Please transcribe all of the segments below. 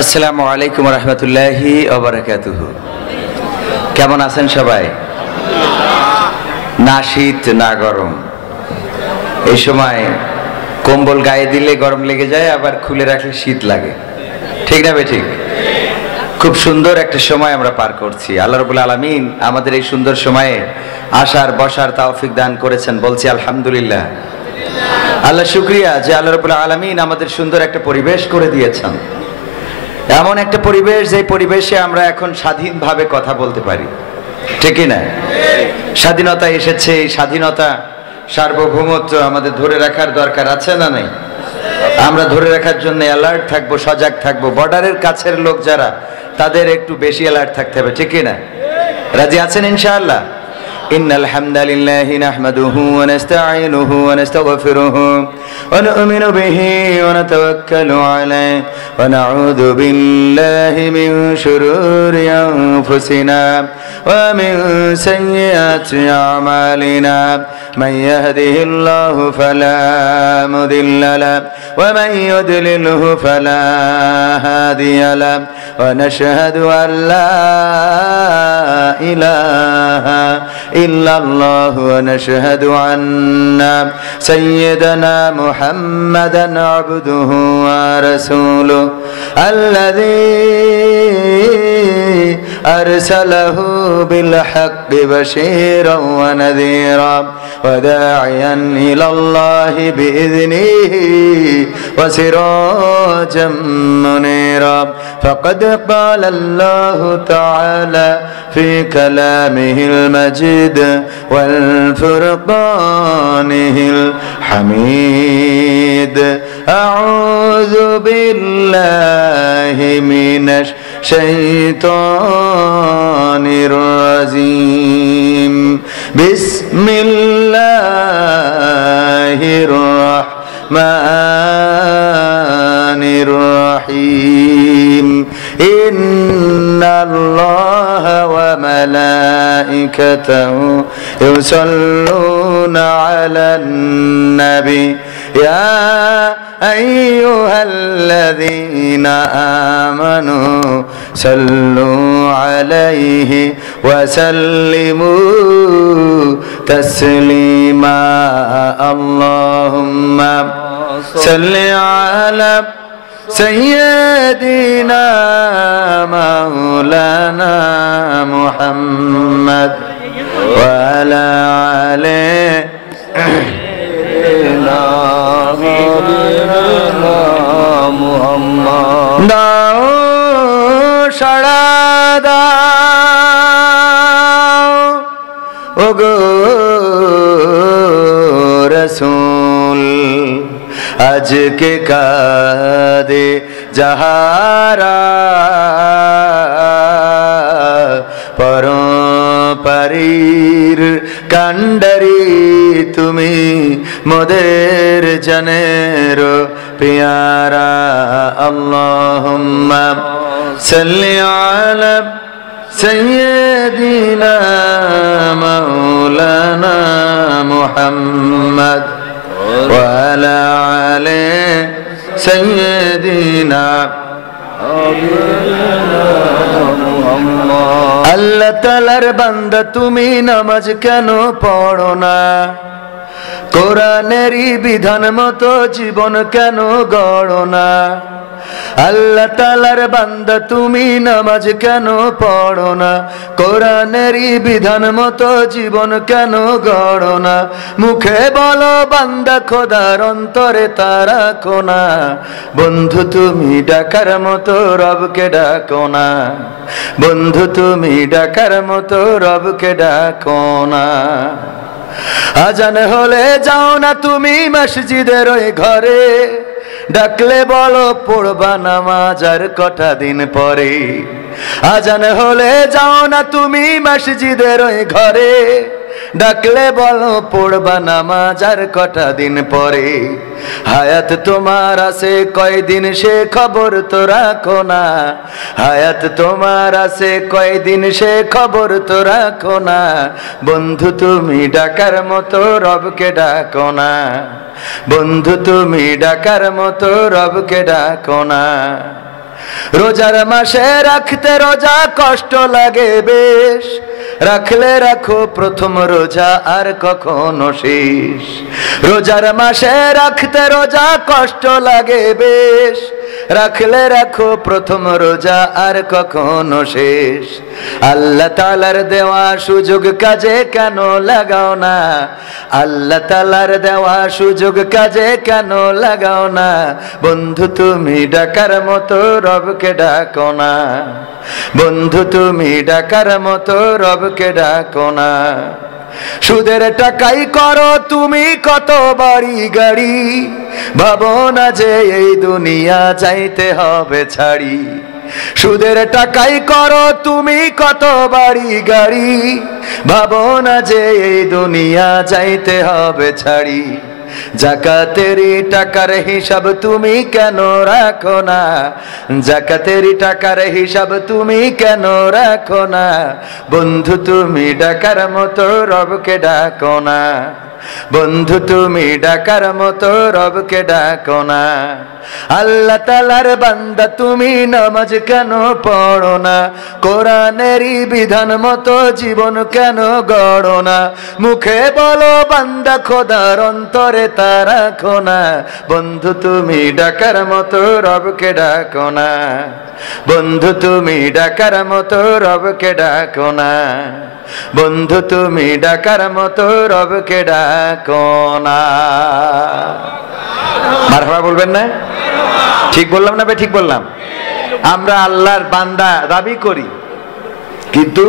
আসসালামু আলাইকুম রহমতুল্লাহি ওয়া বারাকাতুহু। কেমন আছেন সবাই? না শীত না গরম। এই সময় কম্বল গায়ে দিলে গরম লেগে যায়, আবার খুলে রাখলে শীত লাগে। ঠিক না বে ঠিক? খুব সুন্দর একটা সময় আমরা পার করছি। আল্লাহ রাব্বুল আলামিন আমাদের এই সুন্দর সময়ে আসার বসার তৌফিক দান করেছেন, বলছি আলহামদুলিল্লাহ। আল্লাহ শুকরিয়া যে আল্লাহ রাব্বুল আলামিন আমাদের সুন্দর একটা পরিবেশ করে দিয়েছেন, এমন একটা পরিবেশ যে পরিবেশে আমরা এখন স্বাধীনভাবে কথা বলতে পারি। ঠিক না? স্বাধীনতা এসেছে, এই স্বাধীনতা সার্বভৌমত্ব আমাদের ধরে রাখার দরকার আছে না নাই? আমরা ধরে রাখার জন্য অ্যালার্ট থাকবো, সজাগ থাকবো। বর্ডারের কাছের লোক যারা, তাদের একটু বেশি অ্যালার্ট থাকতে হবে। ঠিক না? রাজি আছেন ইনশাআল্লাহ? ইন্নাল হামদালিল্লাহি নাহমাদুহু ওয়া নাস্তাঈনুহু ওয়া নাস্তাগফিরুহু ওয়া নু'মিনু বিহি ওয়া নাতাওয়াক্কালু আলাইহি ওয়া নাউযু বিল্লাহি মিন শুরুরি আনফুসিনা ওয়া মিন সাইয়্যাতি আমালিনা মান ইয়াহদিহিল্লাহু ফালা মুদিল্লা লাহু ওয়া মান ইউদ্লিলহু ফালা হাদিয়া লাহু ওয়া নাশহাদু আল লা ইলাহা ইল্লাল্লাহু ওয়া নাশহাদু আন্না সাইয়্যিদানা মুহাম্মাদান আবদুহু ওয়া রাসূলুহু আল্লাযী আরসালাহু বিল হাক্কি বাশীরান ওয়া নাযীরা ওয়া দা'iয়ান ইলাল্লাহি বিইذনিহি ওয়া সিরাজাম মুনীরা ফাকাদ ক্বালা আল্লাহু তাআলা ফি কালামিহিল মাজিদ ওয়াল ফুরকানিহিল হামিদ। আউযু বিল্লাহি মিনাশ শাইতানির রাজিম। বিসমিল্লাহির রাহমানির রাহিম। ইন্নাল্লাহা ওয়া মালাইকাতাহু ইউসাল্লুনা আলান নাবী ইয়া আইয়ুহাল্লাযীনা আমানু সাল্লু আলাইহি ওয়া সাল্লিমু তাসলিমা। আল্লাহুম্মা সাল্লি আলা সাইয়্যিদিনা মাওলানা মুহাম্মদ ওয়া আলা আলিহি মুহাম্মদ। দাও সাড়া দাও ওগো রাসূল, আজকে কাঁদে যাহারা পরপারির কান্ডারি তুমি মোদের জানের পিয়ারা। আল্লাহুম্মা সাল্লি আলা সাইয়্যিদিনা মাওলানা মুহাম্মদ ওয়া আলা আলি সাইয়্যিদিনা মুহাম্মদ। আল্লাহ তাআলার বান্দা তুমি নামাজ কেন পড়ো না? কোরআনেরই বিধান মতো জীবন কেন গড়ো না? আল্লাহ তাআলার বান্দা তুমি নামাজ কেন পড়ো না? কোরআনেরই বিধান মতো জীবন কেন গড়ো না? মুখে বলো বান্দা খোদার, অন্তরে তারা কোনা। বন্ধু তুমি ডাকার মতো রবকে ডাকো না, বন্ধু তুমি ডাকার মতো রবকে ডাকো না। আজান হলে যাও না তুমি মসজিদের ওই ঘরে, ডাকলে বলো পড়বা নামাজ আর কটা দিন পরে। আজান হলে যাও না তুমি মসজিদের ওই ঘরে, ডাকলে বলো পড়বা নামাজ আর কটা দিন পরে। হায়াত তোমার আছে কয়দিন সে খবর তো রাখো না, হায়াত তোমার আছে কয়দিন সে খবর তো রাখো না। বন্ধু তুমি ডাকার মতো রবকে ডাকো না, বন্ধু তুমি ডাকার মতো রবকে ডাকো না। রোজার মাসে রাখতে রোজা কষ্ট লাগে বেশ, রাখলে রাখো প্রথম রোজা আর কখনো শেষ। রোজার মাসে রাখতে রোজা কষ্ট লাগে বেশ, রাখলে রাখো প্রথম রোজা আর কখনো শেষ। আল্লাহ তাআলার দেওয়া সুযোগ কাজে কেন লাগাও না, আল্লাহ তাআলার দেওয়া সুযোগ কাজে কেন লাগাও না। বন্ধু তুমি ডাকার মতো রবকে ডাকো না, বন্ধু তুমি ডাকার মতো রবকে ডাকো না। সুদের টাকাই করো তুমি কত বাড়ি গাড়ি, ভাবো না যে এই দুনিয়া যাইতে হবে ছাড়ি। সুদের টাকাই করো তুমি কত বাড়ি গাড়ি, ভাবো না যে এই দুনিয়া যাইতে হবে ছাড়ি। জাকাতেরি টাকার হিসাব তুমি কেন রাখো না, জাকাতেরি টাকার হিসাব তুমি কেন রাখো না। বন্ধু তুমি ডাকার মতো রবকে ডাকো না, বন্ধু তুমি ডাকার মতো রবকে ডাকো না। আল্লাহ তাআলার বান্দা তুমি নামাজ কেন পড়ো না, কোরআনেরই বিধান মতো জীবন কেন গড়ো না। মুখে বলো বান্দা খোদার অন্তরে তা রাখো না। বন্ধু তুমি ডাকার মতো রবকে ডাকো না, বন্ধু তুমি ডাকার মতো রবকে ডাকো না। বন্ধু তুমি ডাকার মতো রবকে ডাকো না। মারহাবা বলবেন না? ঠিক বললাম না? ঠিক বললাম? আমরা আল্লাহর বান্দা দাবি করি, কিন্তু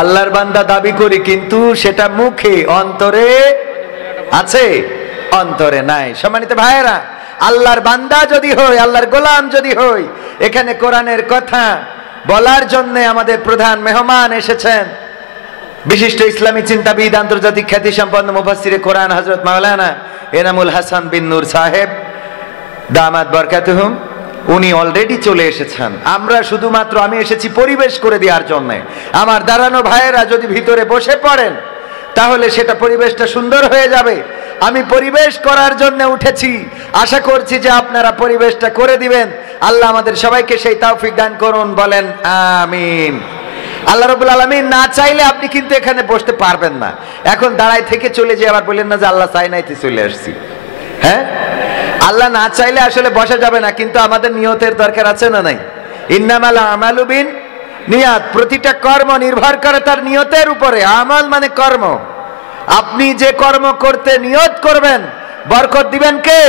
আল্লাহর বান্দা দাবি করি, কিন্তু সেটা মুখে, অন্তরে আছে? অন্তরে নাই। সম্মানিত ভাইয়েরা, আল্লাহর বান্দা যদি হই, আল্লাহর গোলাম যদি হই, এখানে কোরআনের কথা বলার জন্য আমাদের প্রধান মেহমান এসেছেন, বিশিষ্ট ইসলামী চিন্তাবিদ, আন্তর্জাতিক খ্যাতি সম্পন্ন মুফাসসিরে কোরআন হযরত মাওলানা এনামুল হাসান বিন নূর সাহেব দামাত বরকাতুহুম। উনি অলরেডি চলে এসেছেন। আমরা শুধুমাত্র, আমি এসেছি পরিবেশ করে দেওয়ার জন্য। আমার দাঁড়ানো ভাইয়েরা যদি ভিতরে বসে পড়েন তাহলে সেটা পরিবেশটা সুন্দর হয়ে যাবে। আমি পরিবেশ করার জন্য উঠেছি, আশা করছি যে আপনারা পরিবেশটা করে দিবেন। আল্লাহ আমাদের সবাইকে সেই তৌফিক দান করুন, বলেন আমিন। আল্লাহ রাব্বুল আলামিন না চাইলে আপনি কিন্তু এখানে বসতে পারবেন না। এখন দাঁড়ায় থেকে চলে যেয়ে আবার বলেন না যে আল্লাহ চাই নাই তো চলে আসছি। হ্যাঁ, আল্লাহ না চাইলে আসলে বসা যাবে না, কিন্তু আমাদের নিয়তের দরকার আছে না নাই? ইন্নামাল আমালু বিন নিয়াত, প্রতিটা কর্ম নির্ভর করে তার নিয়তের উপরে। আমাল মানে কর্ম। আপনি যে কর্ম করতে নিয়ত করবেন, বরকত দিবেন কে?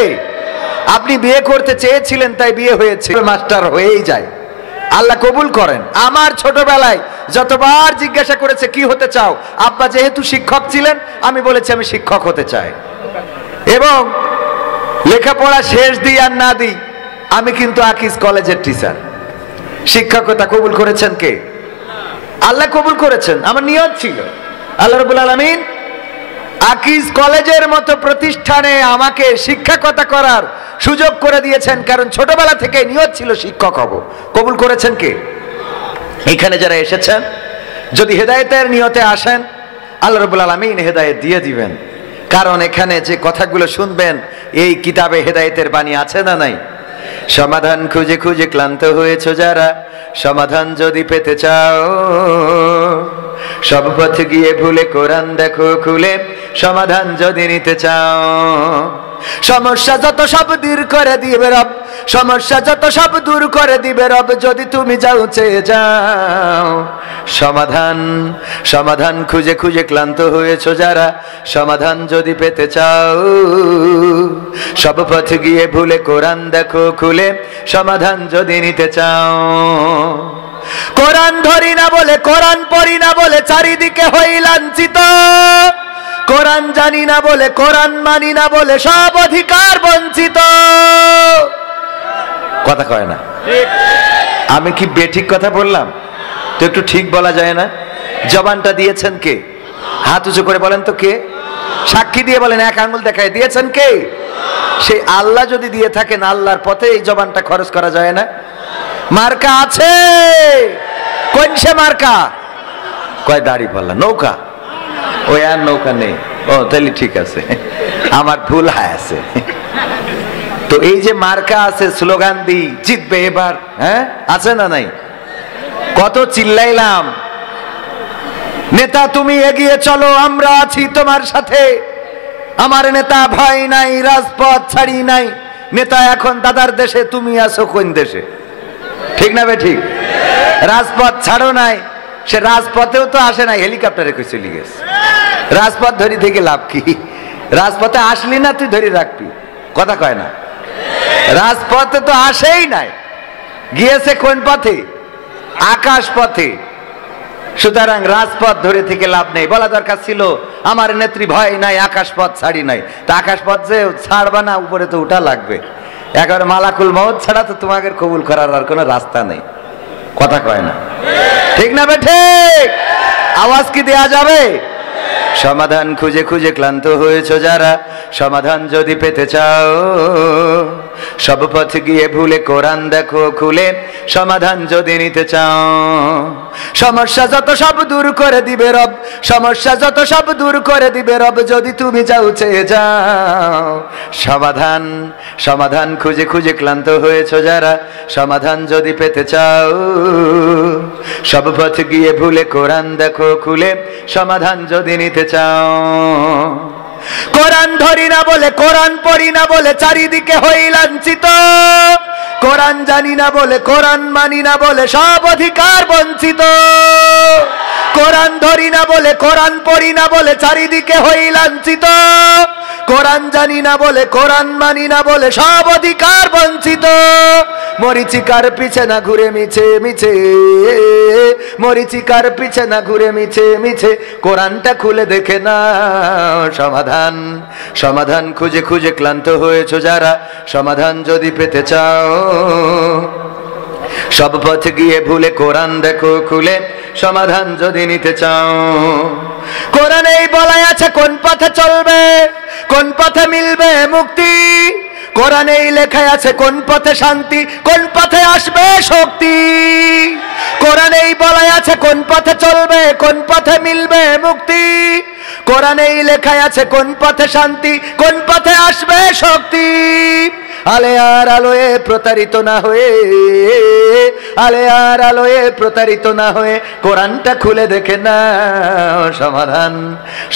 আপনি বিয়ে করতে চেয়েছিলেন তাই বিয়ে হয়েছে, মাস্টার হয়েই যায়, আল্লাহ কবুল করেন। আমার ছোটবেলায় যতবার জিজ্ঞাসা করেছে কি হতে চাও, আব্বা যেহেতু শিক্ষক ছিলেন আমি বলেছি আমি শিক্ষক হতে চাই। এবং লেখাপড়া শেষ দিই আর না দিই, আমি কিন্তু আকিজ কলেজের টিচার। শিক্ষকতা কবুল করেছেন কে? আল্লাহ কবুল করেছেন। আমার নিয়ত ছিল, আল্লাহ রাব্বুল আলামিন আকিজ কলেজের মতো প্রতিষ্ঠানে আমাকে শিক্ষকতা করার সুযোগ করে দিয়েছেন, কারণ ছোটবেলা থেকে নিয়ত ছিল শিক্ষক হব। কবুল করেছেন কে? এখানে যারা এসেছেন, যদি হেদায়েতের নিয়তে আসেন, আল্লাহ রাব্বুল আলামিন হেদায়েত দিয়ে দিবেন। কারণ এখানে যে কথাগুলো শুনবেন, এই কিতাবে হেদায়েতের বাণী আছে না নাই? সমাধান খুঁজে খুঁজে ক্লান্ত হয়েছো যারা, সমাধান যদি পেতে চাও, সব পথ গিয়ে ভুলে কোরআন দেখো খুলে, সমাধান যদি নিতে চাও। সমস্যা যত সব দূর করে দিবে রব, সমস্যা যত সব দূর করে দিবে রব, যদি তুমি যাও চেয়ে যাও। সমাধান সমাধান খুঁজে খুঁজে ক্লান্ত হয়েছো যারা, সমাধান যদি পেতে চাও, সব পথ গিয়ে ভুলে কোরআন দেখো খুলে, সমাধান যদি নিতে চাও। কোরআন ধরি না বলে, কোরআন পড়ি না বলে চারিদিকে হই লাঞ্ছিত, কোরআন জানি না বলে, কোরআন মানি না বলে সব অধিকার বঞ্চিত। কথা কয় না? আমি কি বেঠিক কথা বললাম? তো একটু ঠিক বলা যায় না? জবানটা দিয়েছেন কে? হাত উঁচু করে বলেন তো কে? সাক্ষী দিয়ে বলেন, এক আঙ্গুল দেখায় দিয়েছেন কে? সেই আল্লাহ যদি দিয়ে থাকেন, আল্লাহর পথে এই জবানটা খরচ করা যায় না? মার্কা আছে? কোন সে মার্কা? কয় দাড়ি পাল্লা নৌকা। ওই আর নৌকা নেই? ও তাহলে ঠিক আছে, আমার ভুল আছে। তো এই যে মার্কা আছে, স্লোগান দি জিতবে এবার, হ্যাঁ আছে না নাই? কত চিল্লাইলাম, নেতা তুমি এগিয়ে চলো, আমরা আছি তোমার সাথে। আমার নেতা ভয় নাই, রাজপথ ছাড়ি নাই। নেতা এখন দাদার দেশে, তুমি আছো কোন দেশে? ঠিক না বে ঠিক? রাজপথ ছাড়ো নাই, সে রাজপথেও তো আসে না, হেলিকপ্টারে কই চলে গেছে। রাজপথ ধরি থেকে লাভ কি? রাজপথে আসলি না তুই ধরে রাখবি, কথা কয় না। রাজপথে তো আসেই নাই, গিয়েছে কোন পথে? আকাশ পথে। সুতরাং রাজপথ ধরে থেকে লাভ নেই। বলা দরকার ছিল আমার নেত্রী ভয় নাই, আকাশ পথ ছাড়ি নাই। তা আকাশ পথ যে ছাড়বা না, উপরে তো উঠা লাগবে। একেবারে মালাকুল মউত ছাড়া তো তোমাকে কবুল করার আর কোনো রাস্তা নেই, কথা কয় না। ঠিক না বে ঠিক? আওয়াজ কি দেয়া যাবে? সমাধান খুঁজে খুঁজে ক্লান্ত হয়েছো যারা, সমাধান যদি পেতে চাও, সব পথ গিয়ে ভুলে কোরআন দেখো খুলে, সমাধান যদি নিতে চাও। সমস্যা যত সব দূর করে দিবে রব, সমস্যা যত সব দূর করে দিবে রব, যদি তুমি যাও চেয়ে যাও। সমাধান সমাধান খুঁজে খুঁজে ক্লান্ত হয়েছো যারা, সমাধান যদি পেতে চাও, সব পথ গিয়ে ভুলে কোরআন দেখো খুলে, সমাধান যদি নিতে চাও। কোরআন ধরি না বলে, কোরআন পড়ি না বলে চারিদিকে হই লাঞ্ছিত। কোরআন জানি না বলে, কোরআন মানি না বলে সব অধিকার বঞ্চিত। কোরআন ধরি না বলে, কোরআন পড়ি না বলে চারিদিকে হই লাঞ্ছিত। কোরআন জানি না বলে, কোরআন মানি না বলে সব অধিকার বঞ্চিত। মরিচিকার পিছে না ঘুরে মিছে মিছে, মরিচিকার পিছে না ঘুরে মিছে মিছে, কোরআনটা খুলে দেখে না। সমাধান সমাধান খুঁজে খুঁজে ক্লান্ত হয়েছো যারা, সমাধান যদি পেতে চাও, সব পথ গিয়ে ভুলে কোরআন দেখো খুলে, সমাধান যদি নিতে চাও। কোরআনেই বলা আছে কোন পথে চলবে, কোন পথে মিলবে মুক্তি। কোরআনেই লেখা আছে কোন পথে শান্তি, কোন পথে আসবে শক্তি। কোরআনেই বলা আছে কোন পথে চলবে, কোন পথে মিলবে মুক্তি। কোরআনেই লেখা আছে কোন পথে শান্তি, কোন পথে আসবে শক্তি। আলে আর আলোয় প্রতারিত না হয়ে, আলে আর আলোয় প্রতারিত না হয়ে, কোরআনটা খুলে দেখে না। সমাধান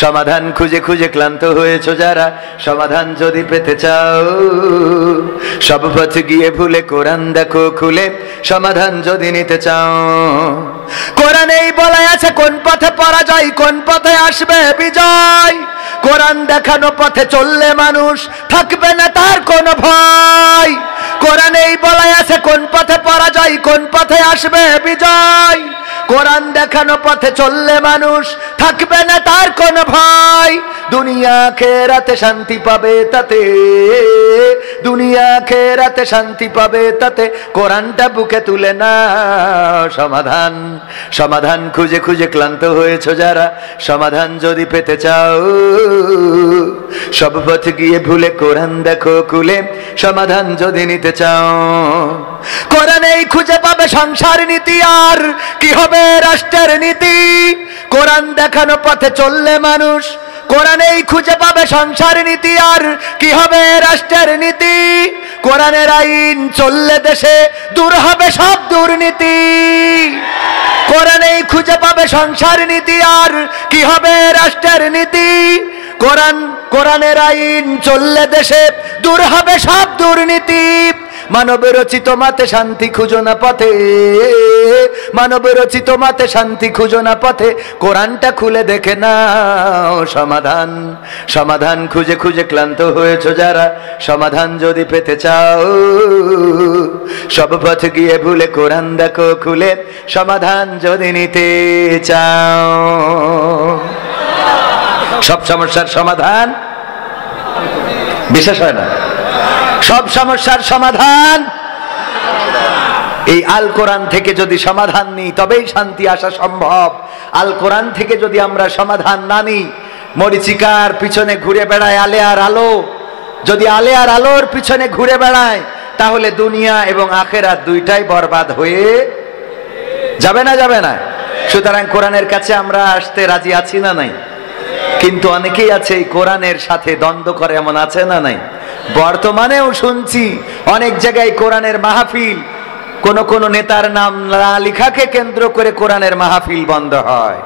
সমাধান খুঁজে খুঁজে ক্লান্ত হয়েছো যারা, সমাধান যদি পেতে চাও, সব পথ গিয়ে ভুলে কোরআন দেখো খুলে, সমাধান যদি নিতে চাও। কোরআনেই বলা আছে কোন পথে পরাজয়, কোন পথে আসবে বিজয়। কোরআন দেখানো পথে চললে মানুষ থাকবে না তার কোনো ভয়। কোরআনেই বলা আছে কোন পথে পরাজয়, কোন পথে আসবে বিজয়। কোরআন দেখানো পথে চললে মানুষ থাকবে না তার কোনো ভয়। দুনিয়া আখিরাতে শান্তি পাবে তাতে, দুনিয়া আখিরাতে শান্তি পাবে তাতে, কোরআনটা বুকে তুলে না। সমাধান সমাধান খুঁজে খুঁজে ক্লান্ত হয়েছো যারা, সমাধান যদি পেতে চাও, সব পথ গিয়ে ভুলে কোরআন দেখো খুলে, সমাধান যদি নিতে চাও। কোরআনেই খুঁজে পাবে সংসার নীতি, আর কি হবে রাষ্ট্রের নীতি। কোরআন দেখানো পথে চললে মানুষ, কোরআনেই খুঁজে পাবে সংসার নীতি, আর কি হবে রাষ্ট্রের নীতি। কোরআনের আইন চললে দেশে দূর হবে সব দুর্নীতি। কোরআনেই খুঁজে পাবে সংসার নীতি, আর কি হবে রাষ্ট্রের নীতি। কোরআনের আইন চললে দেশে দূর হবে সব দুর্নীতি। মানব রচিত মাতে শান্তি খুঁজো না পথে, মানব রচিত মাতে শান্তি খুঁজো না পথে, কোরআনটা খুলে দেখে না। সমাধান সমাধান খুঁজে খুঁজে ক্লান্ত হয়েছো যারা, সমাধান যদি পেতে চাও, সব পথ গিয়ে ভুলে কোরআন দেখো খুলে, সমাধান যদি নিতে চাও। সব সমস্যার সমাধান বিশেষ হয় না, সব সমস্যার সমাধান এই আল কোরআন থেকে যদি সমাধান নিই তবেই শান্তি আসা সম্ভব। আল কোরআন থেকে যদি আমরা সমাধান না নিই, মরিচিকার পিছনে ঘুরে বেড়ায় আলে আর আলো, যদি আলে আর আলোর পিছনে ঘুরে বেড়ায়, তাহলে দুনিয়া এবং আখিরাত দুইটাই বরবাদ হয়ে যাবে না, যাবে না। সুতরাং কোরআনের কাছে আমরা আসতে রাজি আছি না নাই? কিন্তু অনেকেই আছে এই কোরআনের সাথে দ্বন্দ্ব করে, এমন আছে না নাই? বর্তমানেও শুনছি অনেক জায়গায় কোরআনের মাহফিল, কোন কোন নেতার নাম লেখাকে কেন্দ্র করে কোরআনের মাহফিল বন্ধ হয়।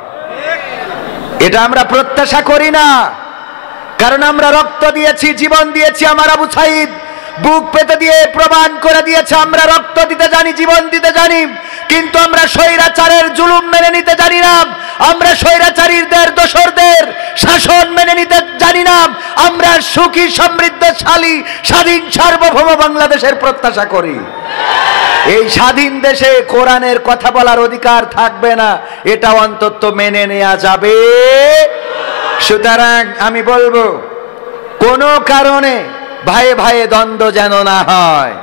এটা আমরা প্রত্যাশা করি না, কারণ আমরা রক্ত দিয়েছি, জীবন দিয়েছি। আমার আবু সাইদ বুক পেতে দিয়ে প্রমাণ করে দিয়েছে আমরা রক্ত দিতে জানি, জীবন দিতে জানি, কিন্তু আমরা স্বৈরাচারের জুলুম মেনে নিতে জানি না। আমরা স্বৈরাচারীদের দোসরদের শাসন মেনে নিতে জানি না। আমরা সুখী সমৃদ্ধশালী স্বাধীন সার্বভৌম বাংলাদেশের প্রত্যাশা করি। এই স্বাধীন দেশে কোরআনের কথা বলার অধিকার থাকবে না, এটা অন্তত মেনে নেওয়া যাবে। সুতরাং আমি বলবো, কোনো কারণে ভাইয়ে ভাইয়ে দ্বন্দ্ব যেন না হয়।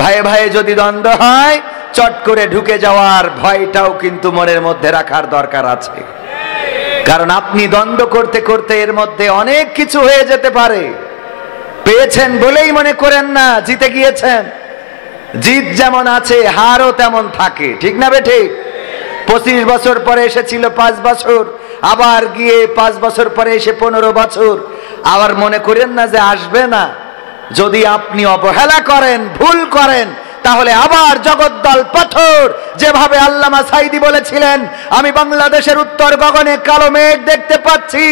ভাইয়ে ভাইয়ে যদি দ্বন্দ্ব হয়, চট করে ঢুকে যাওয়ার ভয়টাও কিন্তু মনের মধ্যে রাখার দরকার আছে। কারণ আপনি দ্বন্দ্ব করতে করতে এর মধ্যে অনেক কিছু হয়ে যেতে পারে। পেয়েছেন বলেই মনে করেন না জিতে গিয়েছেন। জিত যেমন আছে, হারও তেমন থাকে, ঠিক না বেঠিক? 25 বছর পরে এসেছিল 5 বছর, আবার গিয়ে 5 বছর পরে এসে 15 বছর। আবার মনে করেন না যে আসবে না। যদি আপনি অবহেলা করেন, ভুল করেন, তাহলে আবার জগদ্দল পাথর। যেভাবে আল্লামা সাইদি বলেছিলেন, আমি বাংলাদেশের উত্তর গগনে কালো মেঘ দেখতে পাচ্ছি।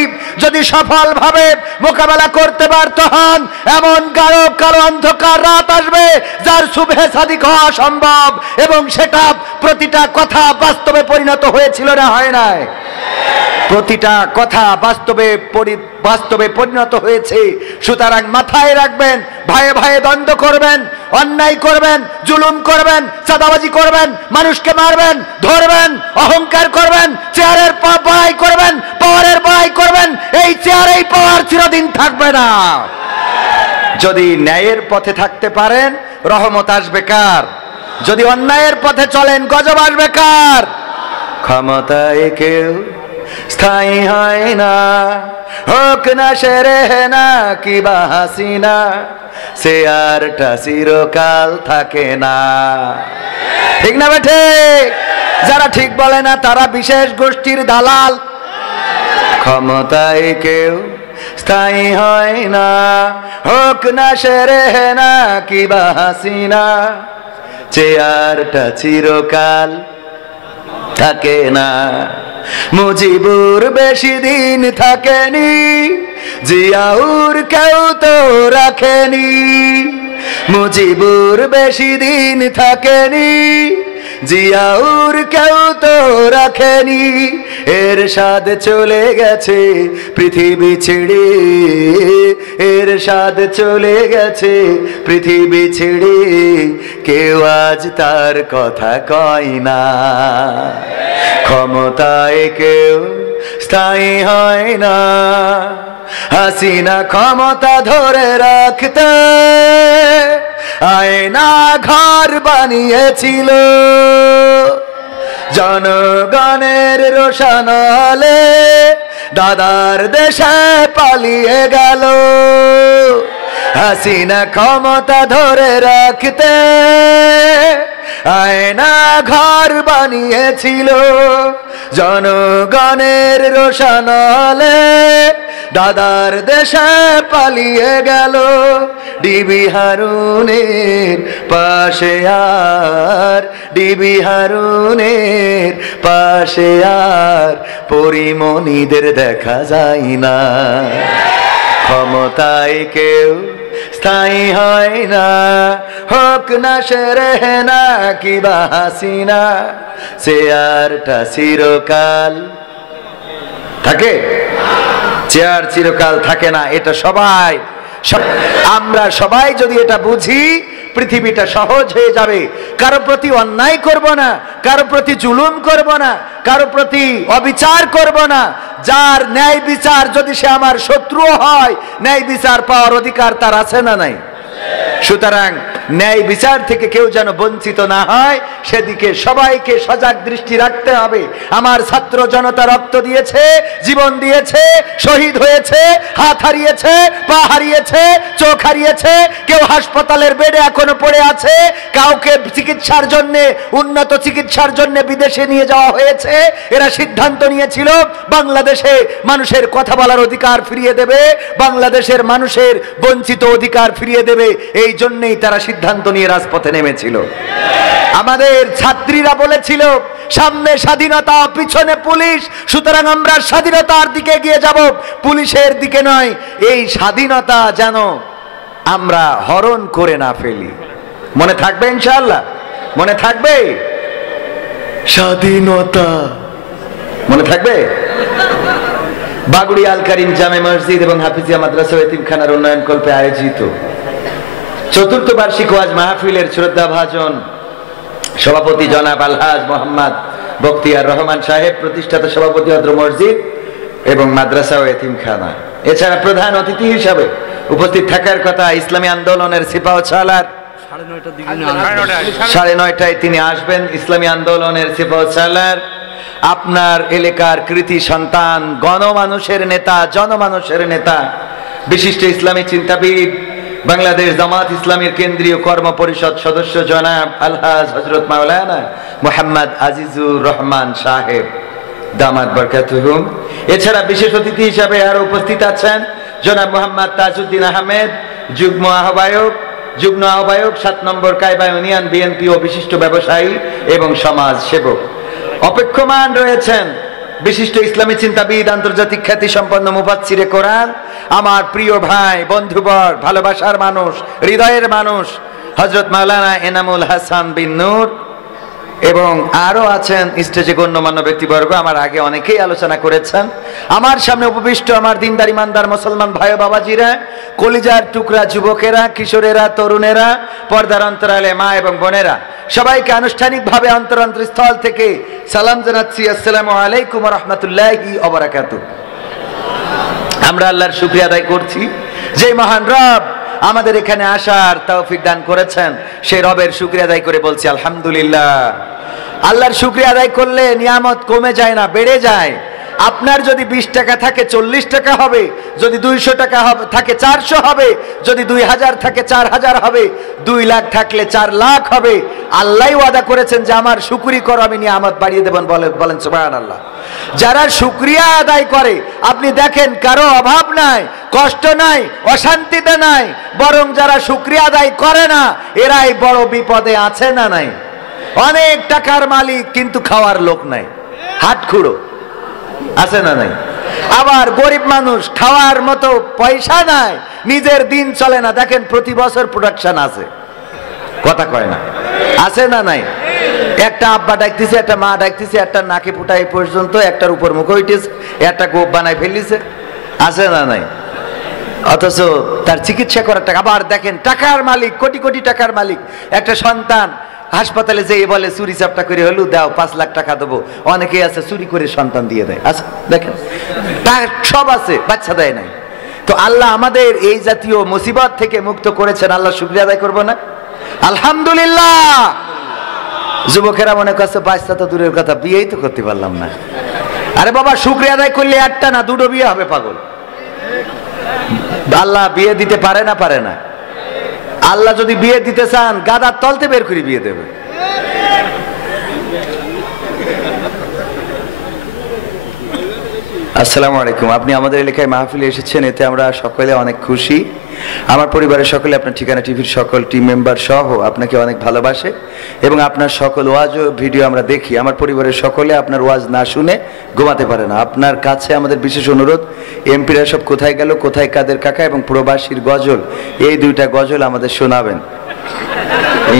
যদি সফলভাবে মোকাবেলা করতে ব্যর্থ হন, এমন গাঢ় কালো অন্ধকার রাত আসবে যার শুভে সাদিক হওয়া সম্ভব। এবং সেটা প্রতিটা কথা বাস্তবে পরিণত হয়েছিল না, হয় নাই? প্রতিটা কথা বাস্তবে পরিণত হয়েছে। সুতরাং মাথায় রাখবেন, ভাইয়ে ভাইয়ে দ্বন্দ্ব করবেন, অন্যায় করবেন, জুলুম করবেন, চাঁদাবাজি করবেন, মানুষকে মারবেন, ধরবেন, অহংকার করবেন, চেয়ারের বড়াই করবেন, পাওয়ারের বড়াই করবেন। এই চেয়ারেই পাওয়ার চিরদিন থাকবে না। যদি ন্যায়ের পথে থাকতে পারেন, রহমত আসবে কার? যদি অন্যায়ের পথে চলেন, গজব আসবে কার? ক্ষমতায় কেউ স্থায়ী হয় না, হোক না সেরে না কিবা হাসিনা, সে আরটা চিরকাল থাকে না। ঠিক না বেঠে? যারা ঠিক বলে না তারা বিশেষ গোষ্ঠীর দালাল। ক্ষমতায় কেউ স্থায়ী হয় না, হোক না সেরে না কিবা হাসিনা, চেয়ারটা চিরকাল থাকে না। মুজিবুর বেশি দিন থাকেনি, জিয়াউর কেউ তো রাখেনি। মুজিবুর বেশি দিন থাকেনি, জিয়াউর কেউ তো রাখেনি। এরশাদ চলে গেছে পৃথিবী ছেড়ে, এরশাদ চলে গেছে পৃথিবী ছেড়ে, কেউ আজ তার কথা কয় না। ক্ষমতায় কেউ স্থায়ী হয় না, হাসিনা ক্ষমতা ধরে রাখতে আয়না ঘর বানিয়েছিল। জনগণের রোশনালে দাদার দেশে পালিয়ে গেল। হাসিনা ক্ষমতা ধরে রাখতে আয়না ঘর বানিয়েছিল। জনগণের রোশনালে দাদার দেশে পালিয়ে গেল। ডিবি হারুনের পাশে আর, ডিবি হারুনের পাশে আর পরিমণিদের দেখা যায় না। ক্ষমতায় কেউ স্থায়ী হয় না, হোক না সেরে না কিবা হাসিনা, চেয়ারটা চিরকাল থাকে। চেয়ার চিরকাল থাকে না, এটা সবাই আমরা সবাই যদি এটা বুঝি, পৃথিবীটা সহজ হয়ে যাবে। কারো প্রতি অন্যায় করব না, কারো প্রতি জুলুম করব না, কারো প্রতি অবিচার করব না। যার ন্যায় বিচার, যদি সে আমার শত্রু হয়, ন্যায় বিচার পাওয়ার অধিকার তার আছে না নাই? সুতরাং ন্যায় বিচার থেকে কেউ যেন বঞ্চিত না হয় সেদিকে সবাইকে সজাগ দৃষ্টি রাখতে হবে। আমার ছাত্র জনতা রক্ত দিয়েছে, জীবন দিয়েছে, শহীদ হয়েছে, হাত হারিয়েছে, পা হারিয়েছে, চোখ হারিয়েছে, কেউ হাসপাতালের বেডে এখনো পড়ে আছে, কাউকে চিকিৎসার জন্য, উন্নত চিকিৎসার জন্য বিদেশে নিয়ে যাওয়া হয়েছে। এরা সিদ্ধান্ত নিয়েছিল বাংলাদেশে মানুষের কথা বলার অধিকার ফিরিয়ে দেবে, বাংলাদেশের মানুষের বঞ্চিত অধিকার ফিরিয়ে দেবে। এই জন্যই তারা সিদ্ধান্ত নিয়ে রাজপথে নেমেছিল। আমাদের ছাত্রীরা বলেছিল সামনে স্বাধীনতা, পিছনে পুলিশ, সুতরাং আমরা স্বাধীনতার দিকে এগিয়ে যাব, পুলিশের দিকে নয়। এই স্বাধীনতা যেন আমরা হরণ করে না ফেলি। মনে থাকবে ইনশাআল্লাহ? মনে থাকবে? স্বাধীনতা মনে থাকবে? বাগুড়ি আল কারিম জামে মসজিদ এবং হাফিজিয়া মাদ্রাসা ও এতিমখানার উন্নয়ন কল্পে আয়োজিত চতুর্থ বার্ষিক ওয়াজ মাহফিলের শ্রদ্ধাভাজন সভাপতি জনাব আলহাজ মোহাম্মদ বখতিয়ার রহমান সাহেব, প্রতিষ্ঠাতা সভাপতি অত্র মসজিদ এবং মাদ্রাসা ও এতিমখানা। এছাড়া প্রধান অতিথি হিসাবে উপস্থিত থাকার কথা ইসলামী আন্দোলনের সিপাহসালার 9:30টায় তিনি আসবেন। ইসলামী আন্দোলনের সিপাহসালার আপনার এলাকার কৃতি সন্তান, গণমানুষের নেতা, জনমানুষের নেতা, বিশিষ্ট ইসলামী চিন্তাবিদ, বাংলাদেশ জামাত ইসলামীর কেন্দ্রীয় কর্ম পরিষদ সদস্য জনাব আলহাজ হযরত মাওলানা মুহাম্মদ আজিজুর রহমান সাহেব দামাত বরকাতুহুম। এছাড়া বিশেষ অতিথি হিসাবে আরো উপস্থিত আছেন জনাব মোহাম্মদ তাজউদ্দিন আহমেদ, যুগ্ম আহ্বায়ক 7 নম্বর কায়বা ইউনিয়ন বিএনপি ও বিশিষ্ট ব্যবসায়ী এবং সমাজ সেবক। অপেক্ষমান রয়েছেন বিশিষ্ট ইসলামী চিন্তাবিদ, আন্তর্জাতিক খ্যাতি সম্পন্ন মুফাসসিরে কোরআন, আমার প্রিয় ভাই, বন্ধুবর, ভালোবাসার মানুষ, হৃদয়ের মানুষ হযরত মাওলানা এনামুল হাসান বিন নূর, এবং আরো আছেন স্টেজে গণ্যমান্য ব্যক্তিবর্গ। আমার আগে অনেকেই আলোচনা করেছেন। আমার সামনে উপবিষ্ট আমার দিনদার ইমানদার মুসলমান ভাই ও বাবাজিরা, কলিজার টুকরা যুবকেরা, কিশোরেরা, তরুণেরা, পর্দার অন্তরালে মা এবং বোনেরা, সবাইকে আনুষ্ঠানিকভাবে অন্তরস্থল থেকে সালাম জানাচ্ছি। আসসালামু আলাইকুম ওয়া রাহমাতুল্লাহি ওয়া বারাকাতুহু। আমরা আল্লাহর শুকরিয়া আদায় করছি যে মহান রব আমাদের এখানে আসার তৌফিক দান করেছেন। সেই রবের শুকরিয়া আদায় করে বলছি আলহামদুলিল্লাহ। আল্লাহর শুকরিয়া আদায় করলে নিয়ামত কমে যায় না, বেড়ে যায়। আপনার যদি 20 টাকা থাকে 40 টাকা হবে, যদি 200 টাকা থাকে 400 হবে, যদি 2000 থাকে 4000 হবে, 2 লাখ থাকলে 4 লাখ হবে। আল্লাহই ওয়াদা করেছেন যে আমার শুকরি করো, আমি নিয়ামত বাড়িয়ে দেবেন। বলেন সুবহানাল্লাহ। যারা শুকরিয়া আদায় করে আপনি দেখেন কারো অভাব নাই, কষ্ট নাই, অশান্তিতে নাই, বরং যারা শুকরিয়া আদায় করে না এরাই বড় বিপদে আছে না নাই? অনেক টাকার মালিক কিন্তু খাওয়ার লোক নাই, হাটখুড়ো আছে না নাই? আবার গরিব মানুষ, খাওয়ার মতো পয়সা নাই, নিজের দিন চলে না। দেখেন প্রতি বছর প্রোডাকশন আছে, কথা কয় না, আছে না নাই? একটা আব্বা ডাকতেছে, একটা মা ডাকতেছে, একটা নাকে ফুটাই পর্যন্ত, একটার উপর মুখ হইতেছে, একটা গোপ বানায় ফেলিছে, আছে না নাই? অথচ তার চিকিৎসা করার টাকা। আবার দেখেন টাকার মালিক, কোটি কোটি টাকার মালিক, একটা সন্তান হাসপাতালে যেয়ে বলে চুরি চাপটা করে হলো দাও 5 লাখ টাকা দেবো। অনেকেই আছে চুরি করে সন্তান দিয়ে দেয়, আচ্ছা দেখেন সব আছে, বাচ্চা দেয় নাই। তো আল্লাহ আমাদের এই জাতীয় মুসিবত থেকে মুক্ত করেছেন, আল্লাহ শুকরিয়া আদায় করবো না? আলহামদুলিল্লাহ। যুবকেরা মনে করছে বাচ্চা তো দূরের কথা, বিয়েই তো করতে পারলাম না। আরে বাবা, শুকরিয়া আদায় করলে একটা না 2টো বিয়ে হবে, পাগল। আল্লাহ বিয়ে দিতে পারে না? পারে না। আল্লাহ যদি বিয়ে দিতে চান গাদার তলতে বের করে বিয়ে দেবে। আসসালামু আলাইকুম। আপনি আমাদের এলাকায় মাহফিলে এসেছেন, এতে আমরা সকলে অনেক খুশি। আমার পরিবারের সকলে, আপনার ঠিকানা টিভির সকল টিম মেম্বার সহ আপনাকে অনেক ভালোবাসে এবং আপনার সকল ওয়াজ ও ভিডিও আমরা দেখি। আমার পরিবারের সকলে আপনার ওয়াজ না শুনে ঘুমাতে পারে না। আপনার কাছে আমাদের বিশেষ অনুরোধ, এমপিরা সব কোথায় গেল, কোথায় কাদের কাকা এবং প্রবাসীর গজল, এই 2টা গজল আমাদের শোনাবেন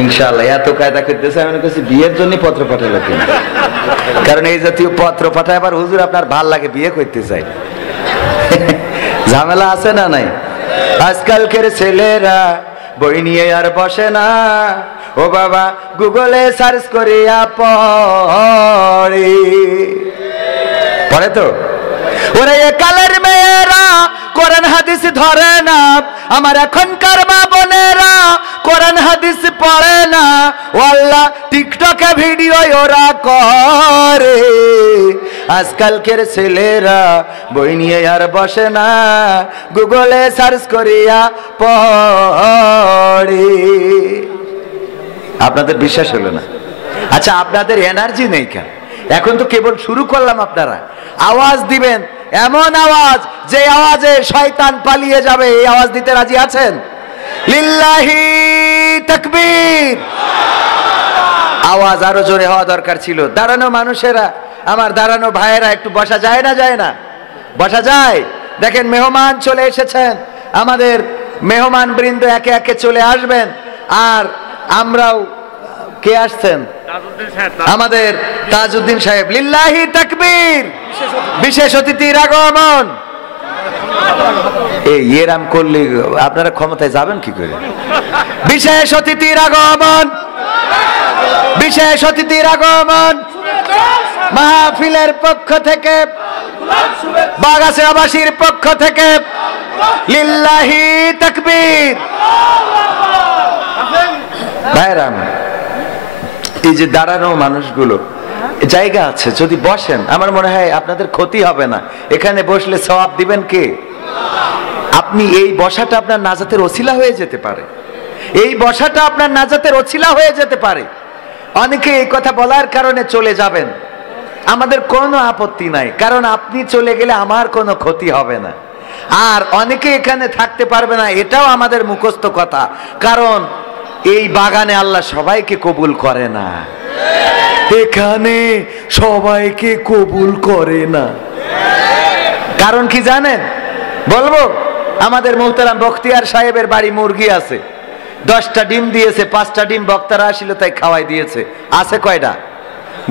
ইনশাআল্লাহ। এত কায়দা করতেছে, আমি কাছে বিয়ের জন্য পত্র পাঠালো কিনা, কারণ এই জাতীয় পত্র পাঠায় আবার হুজুর আপনার ভাল লাগে, বিয়ে করতে চাই, ঝামেলা আছে না নাই? আজকালকের ছেলেরা বই নিয়ে আর বসে না, ও বাবা গুগলে সার্চ করিয়া পড়ে তো। ওরে কালের মেয়েরা কোরআন হাদিস ধরে না, আমার এখনকার মা বোনেরা কোরআন হাদিস পড়ে না, ওয়াল্লাহ টিকটকে ভিডিও ওরা করে। আজকালকের ছেলেরা বই নিয়ে আর বসে না, গুগলে সার্চ করিয়া পড়ে। আপনাদের বিশ্বাস হলো না? আচ্ছা, আপনাদের এনার্জি নেই কেন? এখন তো কেবল শুরু করলাম, আপনারা আওয়াজ দিবেন, এমন আওয়াজ যে আওয়াজে শয়তান পালিয়ে যাবে। এই আওয়াজ দিতে রাজি আছেন? লিল্লাহি তাকবীর। আওয়াজ আরো জোরে হওয়া দরকার ছিল। দাঁড়ানো মানুষেরা, আমার দাঁড়ানো ভাইয়েরা, একটু বসা যায় না? যায় না? বসা যায়? দেখেন মেহমান চলে এসেছেন, আমাদের মেহমান বৃন্দ একে একে চলে আসবেন। আর আমরাও, কে আসছেন? আমাদের তাজউদ্দিন সাহেব। লিল্লাহি তাকবীর। বিশেষ অতিথির আগমন। এই এরাম করলে আপনারা ক্ষমতায় যাবেন কি করে? বিশেষ অতিথির আগমন, বিশেষ অতিথির আগমন। মাহফিলের পক্ষ থেকে, বাগাসিয়াবাসীর পক্ষ থেকে লিল্লাহি তাকবীর। ভাইরাম, এই যে দাঁড়ানো মানুষগুলো, জায়গা আছে, যদি বসেন আমার মনে হয় আপনাদের ক্ষতি হবে না। এখানে বসলে সওয়াব দিবেন কে? আপনি। এই বসাটা আপনার নাজাতের ওসিলা হয়ে যেতে পারে, এই বসাটা আপনার নাজাতের ওসিলা হয়ে যেতে পারে। অনেকে এই কথা বলার কারণে চলে যাবেন, আমাদের কোনো আপত্তি নাই, কারণ আপনি চলে গেলে আমার কোনো ক্ষতি হবে না। আর অনেকে এখানে থাকতে পারবে না, এটাও আমাদের মুখস্থ কথা, কারণ এই বাগানে আল্লাহ সবাইকে কবুল করে না, এখানে সবাইকে কবুল করে না। কারণ কি জানেন? বলবো, আমাদের মুহতারাম বখতিয়ার সাহেবের বাড়ি মুরগি আছে, 10টা ডিম দিয়েছে, 5টা ডিম বক্তারা আসিল তাই খাওয়াই দিয়েছে। আছে কয়টা?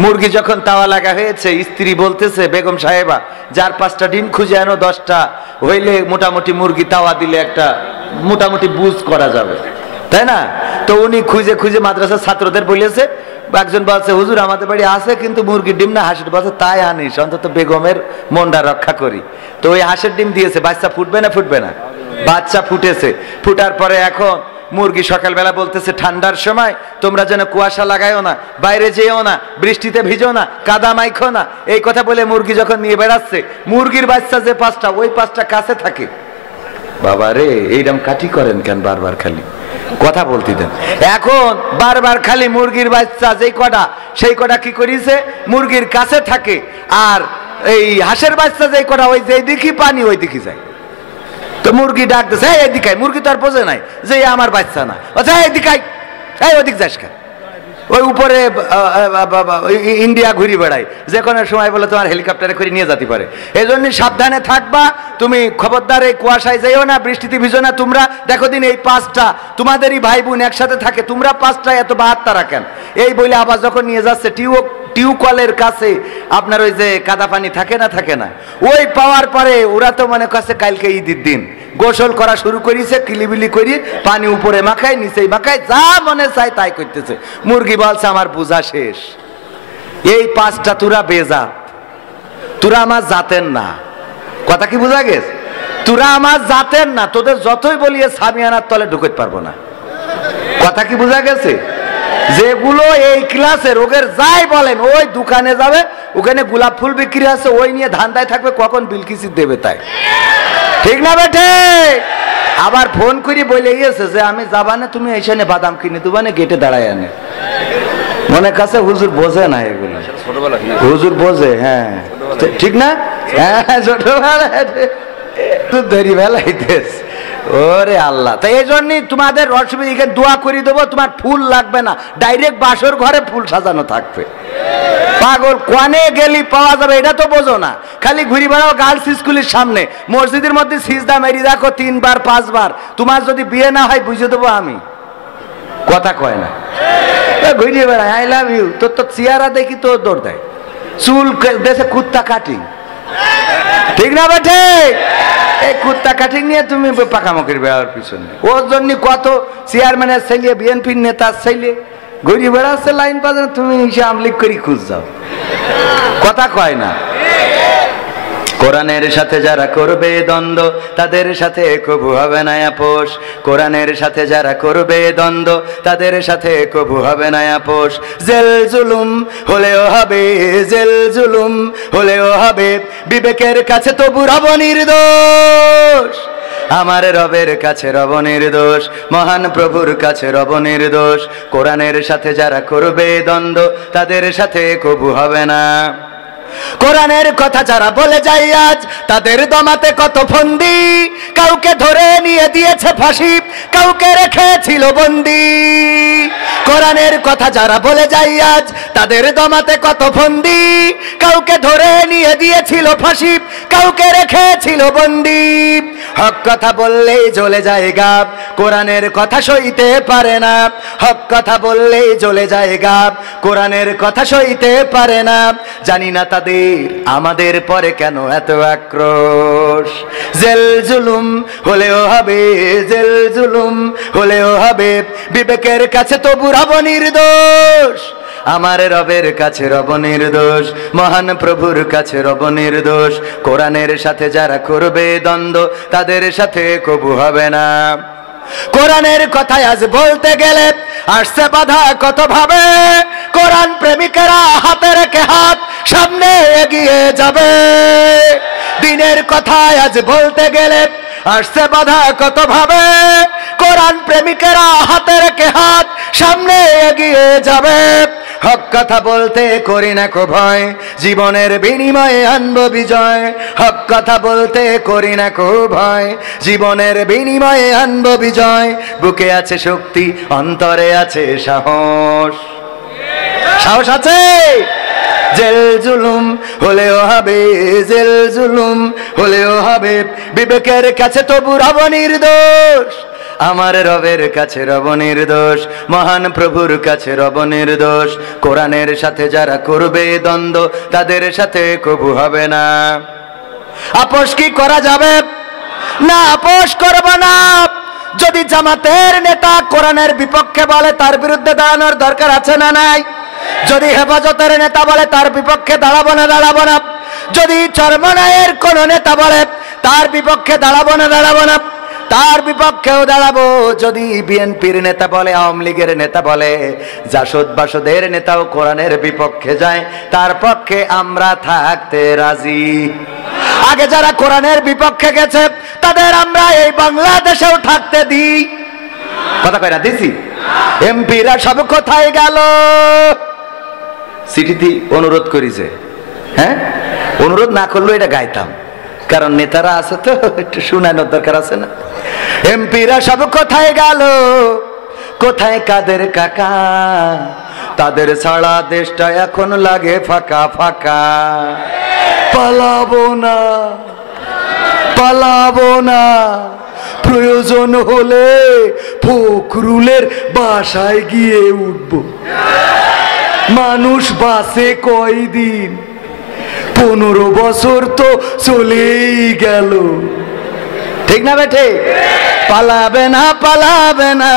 মুরগি যখন তাওয়া লাগা হয়েছে, স্ত্রী বলতেছে, বেগম সাহেবা যার 5টা ডিম খুঁজে আনো, 10টা হইলে মোটামুটি মুরগি তাওয়া দিলে একটা মোটামুটি বুঝ করা যাবে, তাই না? তো উনি খুঁজে খুঁজে মাদ্রাসার ছাত্রদের বলেছে, একজন বলছে হুজুর আমাদের বাড়ি আছে কিন্তু মুরগির ডিম না হাঁসের, বলছে তাই আনিস, অন্তত বেগমের মনটা রক্ষা করি। তো ওই হাঁসের ডিম দিয়েছে। বাচ্চা ফুটবে না ফুটবে না? বাচ্চা ফুটেছে। ফুটার পরে এখন মুরগি সকালবেলা বলতেছে, ঠান্ডার সময় তোমরা যেন কুয়াশা লাগাইও না, বাইরে যেও না, বৃষ্টিতে ভিজো না, কাদা মাইখো না, এই কথা বলে মুরগি যখন নিয়ে বেড়াচ্ছে, মুরগির বাচ্চা যে 5টা, ওই 5টা কাছে থাকে। বাবা রে, এইরকম কাটি করেন কেন? বারবার খালি কথা বলতে দেন। এখন বারবার খালি মুরগির বাচ্চা যেই কটা, সেই কটা কি করিছে? মুরগির কাছে থাকে। আর এই হাঁসের বাচ্চা যেই কটা, ওই যেই দিকে পানি ওই দিকে যায়। তো মুরগি ডাক দিচ্ছে, এই এদিকে আয়। মুরগি তো আর বোঝে নাই যে আমার বাচ্চা না, এদিকে আয়, এই ওদিক যাস কেন? ওই উপরে ইন্ডিয়া ঘুরি বেড়ায়, যে কোনো সময় বলে তোমার হেলিকপ্টারে করে নিয়ে যেতে পারে। এই জন্য সাবধানে থাকবা তুমি। খবরদার এই কুয়াশায় যাইও না, বৃষ্টিতে ভিজো না। তোমরা দেখো দিন, এই 5টা তোমাদেরই ভাই বোন একসাথে থাকে, তোমরা 5টা এত বাহাত্তা রাখেন। এই বলে আবার যখন নিয়ে যাচ্ছে টিউকলের কাছে, আপনার ওই যে কাদা পানি থাকে না, থাকে না, ওই পাওয়ার পরে ওরা তো মনে করছে কালকে ঈদের দিন, গোসল করা শুরু করেছে, কিলিবিলি করি, পানি উপরে মাখায়, নিচেই মাখায়, যা মনে চায় তাই করতেছে। মুরগি বলছে আমার বোঝা শেষ, এই 5টা তোরা বেজাত, তোরা আমার জাতের না। কথা কি বোঝা গেছে? তোরা আমার জাতের না, তোদের যতই বলিয়ে সামিয়ানার তলে ঢুকতে পারবো না। কথা কি বোঝা গেছে? যেগুলো এই ক্লাসের, ওদের যাই বলেন, ওই দোকানে যাবে, ওখানে গোলাপ ফুল বিক্রি আছে, ওই নিয়ে ধান্দায় থাকবে, কখন বিলকিসি দেবে তাই। ঠিক না বেঠে? আবার ফোন করি বলে গিয়েছে যে আমি যাবানে, তুমি এইখানে বাদাম কিনে দেবানে, গেটে দাঁড়ায় আনে। মনে কাছে হুজুর বোঝে না এগুলো, হুজুর বোঝে। হ্যাঁ ঠিক না? হ্যাঁ ছোটবেলায় ধরি বেলাইতেস। ওরে আল্লাহ, তাই এই জন্যই তোমাদের অসুবিধা, এখানে দোয়া করে দেবো, তোমার ফুল লাগবে না, ডাইরেক্ট বাসর ঘরে ফুল সাজানো থাকবে। পাগল, কোয়ানে গেলি পাওয়া যাবে এটা তো বোঝো না, খালি ঘুরি বেড়াও গার্লস স্কুলের সামনে, মসজিদের মধ্যে সিজদা মেরি দেখো 3 বার 5 বার। তোমার যদি বিয়ে না হয় বুঝে দেবো আমি। কথা কয় না, ঘুরিয়ে বেড়ায় আই লাভ ইউ, তোর তো চেহারা দেখি তো দৌড় দেয়, চুল দেশে কুত্তা কাটিং। ঠিক না বেঠে? এই কুত্তা কাটিং নিয়ে তুমি পাকামুখির বেড়ার পিছনে, ওর জন্য কত চেয়ারম্যানের ছেলে, বিএনপির নেতার ছেলে ঘুরি বেড়াচ্ছে লাইন বাজার, তুমি এসে আমলিক করি খুঁজ যাও। কথা কয় না, কোরআনের সাথে যারা করবে দ্বন্দ্ব তাদের সাথে কবু হবে না আপোষ। কোরআনের সাথে যারা করবে দ্বন্দ্ব তাদের সাথে কবু হবে না আপোষ। জেল জুলুম হলেও হবে, জেল জুলুম হলেও হবে, বিবেকের কাছে তবু রব নির্দোষ। আমার রবের কাছে রব নির্দোষ, মহান প্রভুর কাছে রব নির্দোষ। কোরআনের সাথে যারা করবে দ্বন্দ্ব তাদের সাথে কবু হবে না। কোরআনের কথা যারা বলে যায় আজ তাদের দমাতে কত ফন্দি, কাউকে ধরে নিয়ে দিয়েছে ফাঁসি, কাউকে রেখেছিল বন্দি। কোরআনের কথা যারা বলে যায় আজ তাদের দমাতে কত ফন্দি, কাউকে ধরে নিয়ে দিয়েছিল ফাঁসি, কাউকে রেখেছিল বন্দি। হক কথা বললেই জ্বলে যায় গাব, কোরআনের কথা সইতে পারে না। হক কথা বললেই জ্বলে যায় গাব, কোরআনের কথা সইতে পারে না। জানি না তাদের আমাদের পরে কেন এত আক্রোশ। জেল জুলুম হলেও হবে, জেল জুলুম হলেও হবে, বিবেকের কাছে তবু রব নির্দোষ। আমার রবের কাছে রব নির্দোষ, মহান প্রভুর কাছে রব নির্দোষ। কোরআনের সাথে যারা করবে দ্বন্দ্ব তাদের সাথে কবু হবে না। কোরআনের কথায় আজ বলতে গেলে আসছে বাধা কত ভাবে, কোরআন প্রেমিকেরা হাতে রেখে হাত সামনে এগিয়ে যাবে। দিনের কথায় আজ বলতে গেলে আসছে বাধা কত ভাবে, কোরআন প্রেমিকেরা হাতে রেখে হাত সামনে এগিয়ে যাবে। হক কথা বলতে করি না কো ভয়, জীবনের বিনিময়ে আনবো বিজয়। হক কথা বলতে করি না কো ভয়, জীবনের বিনিময়ে আনবো বিজয়। বুকে আছে শক্তি, অন্তরে আছে সাহস। সাহস আছে? জেল জুলুম হলেও হবে, জেল জুলুম হলেও হবে, বিবেকের কাছে তবু রব নির্দোষ। আমার রবের কাছে রব নির্দোষ, মহান প্রভুর কাছে রব নির্দোষ। কোরআনের সাথে যারা করবে দ্বন্দ্ব তাদের সাথে কবু হবে না। আপোষ কি করা যাবে? না, আপোষ করব না। যদি জামাতের নেতা কোরআনের বিপক্ষে বলে তার বিরুদ্ধে দাঁড়ানোর দরকার আছে না নাই? যদি হেফাজতের নেতা বলে তার বিপক্ষে দাঁড়াবো না, দাঁড়াবো না। যদি চরমনায়ের কোন নেতা বলে তার বিপক্ষে দাঁড়াবো না, দাঁড়াবো না, তার বিপক্ষেও দাঁড়াবো। যদি বিএনপির নেতা বলে, আওয়ামী লীগের নেতা বলে, জাসদ বাসদের নেতাও কোরআনের বিপক্ষে যায়, তার পক্ষে আমরা থাকতে রাজি। আগে যারা কোরআনের বিপক্ষে গেছে তাদের আমরা এই বাংলাদেশেও থাকতে দিই। কথা কয় না? দিছি। এমপিরা সব কোথায় গেল? চিঠিতে অনুরোধ করেছে, হ্যাঁ, অনুরোধ না করলেও এটা গাইতাম, কারণ নেতারা আছে তো একটু শুনানোর দরকার আছে না। এমপিরা সব কোথায় গেল? কোথায় কাদের কাকা? তাদের ছাড়া দেশটা এখন লাগে ফাঁকা ফাঁকা। পালাবো না, পালাবো না, প্রয়োজন হলে ফখরুলের বাসায় গিয়ে উঠব। মানুষ বাসে কয়দিন? 15 বছর তো চলেই গেল। ঠিক না বেঠে? পালাবে না, পালাবে না,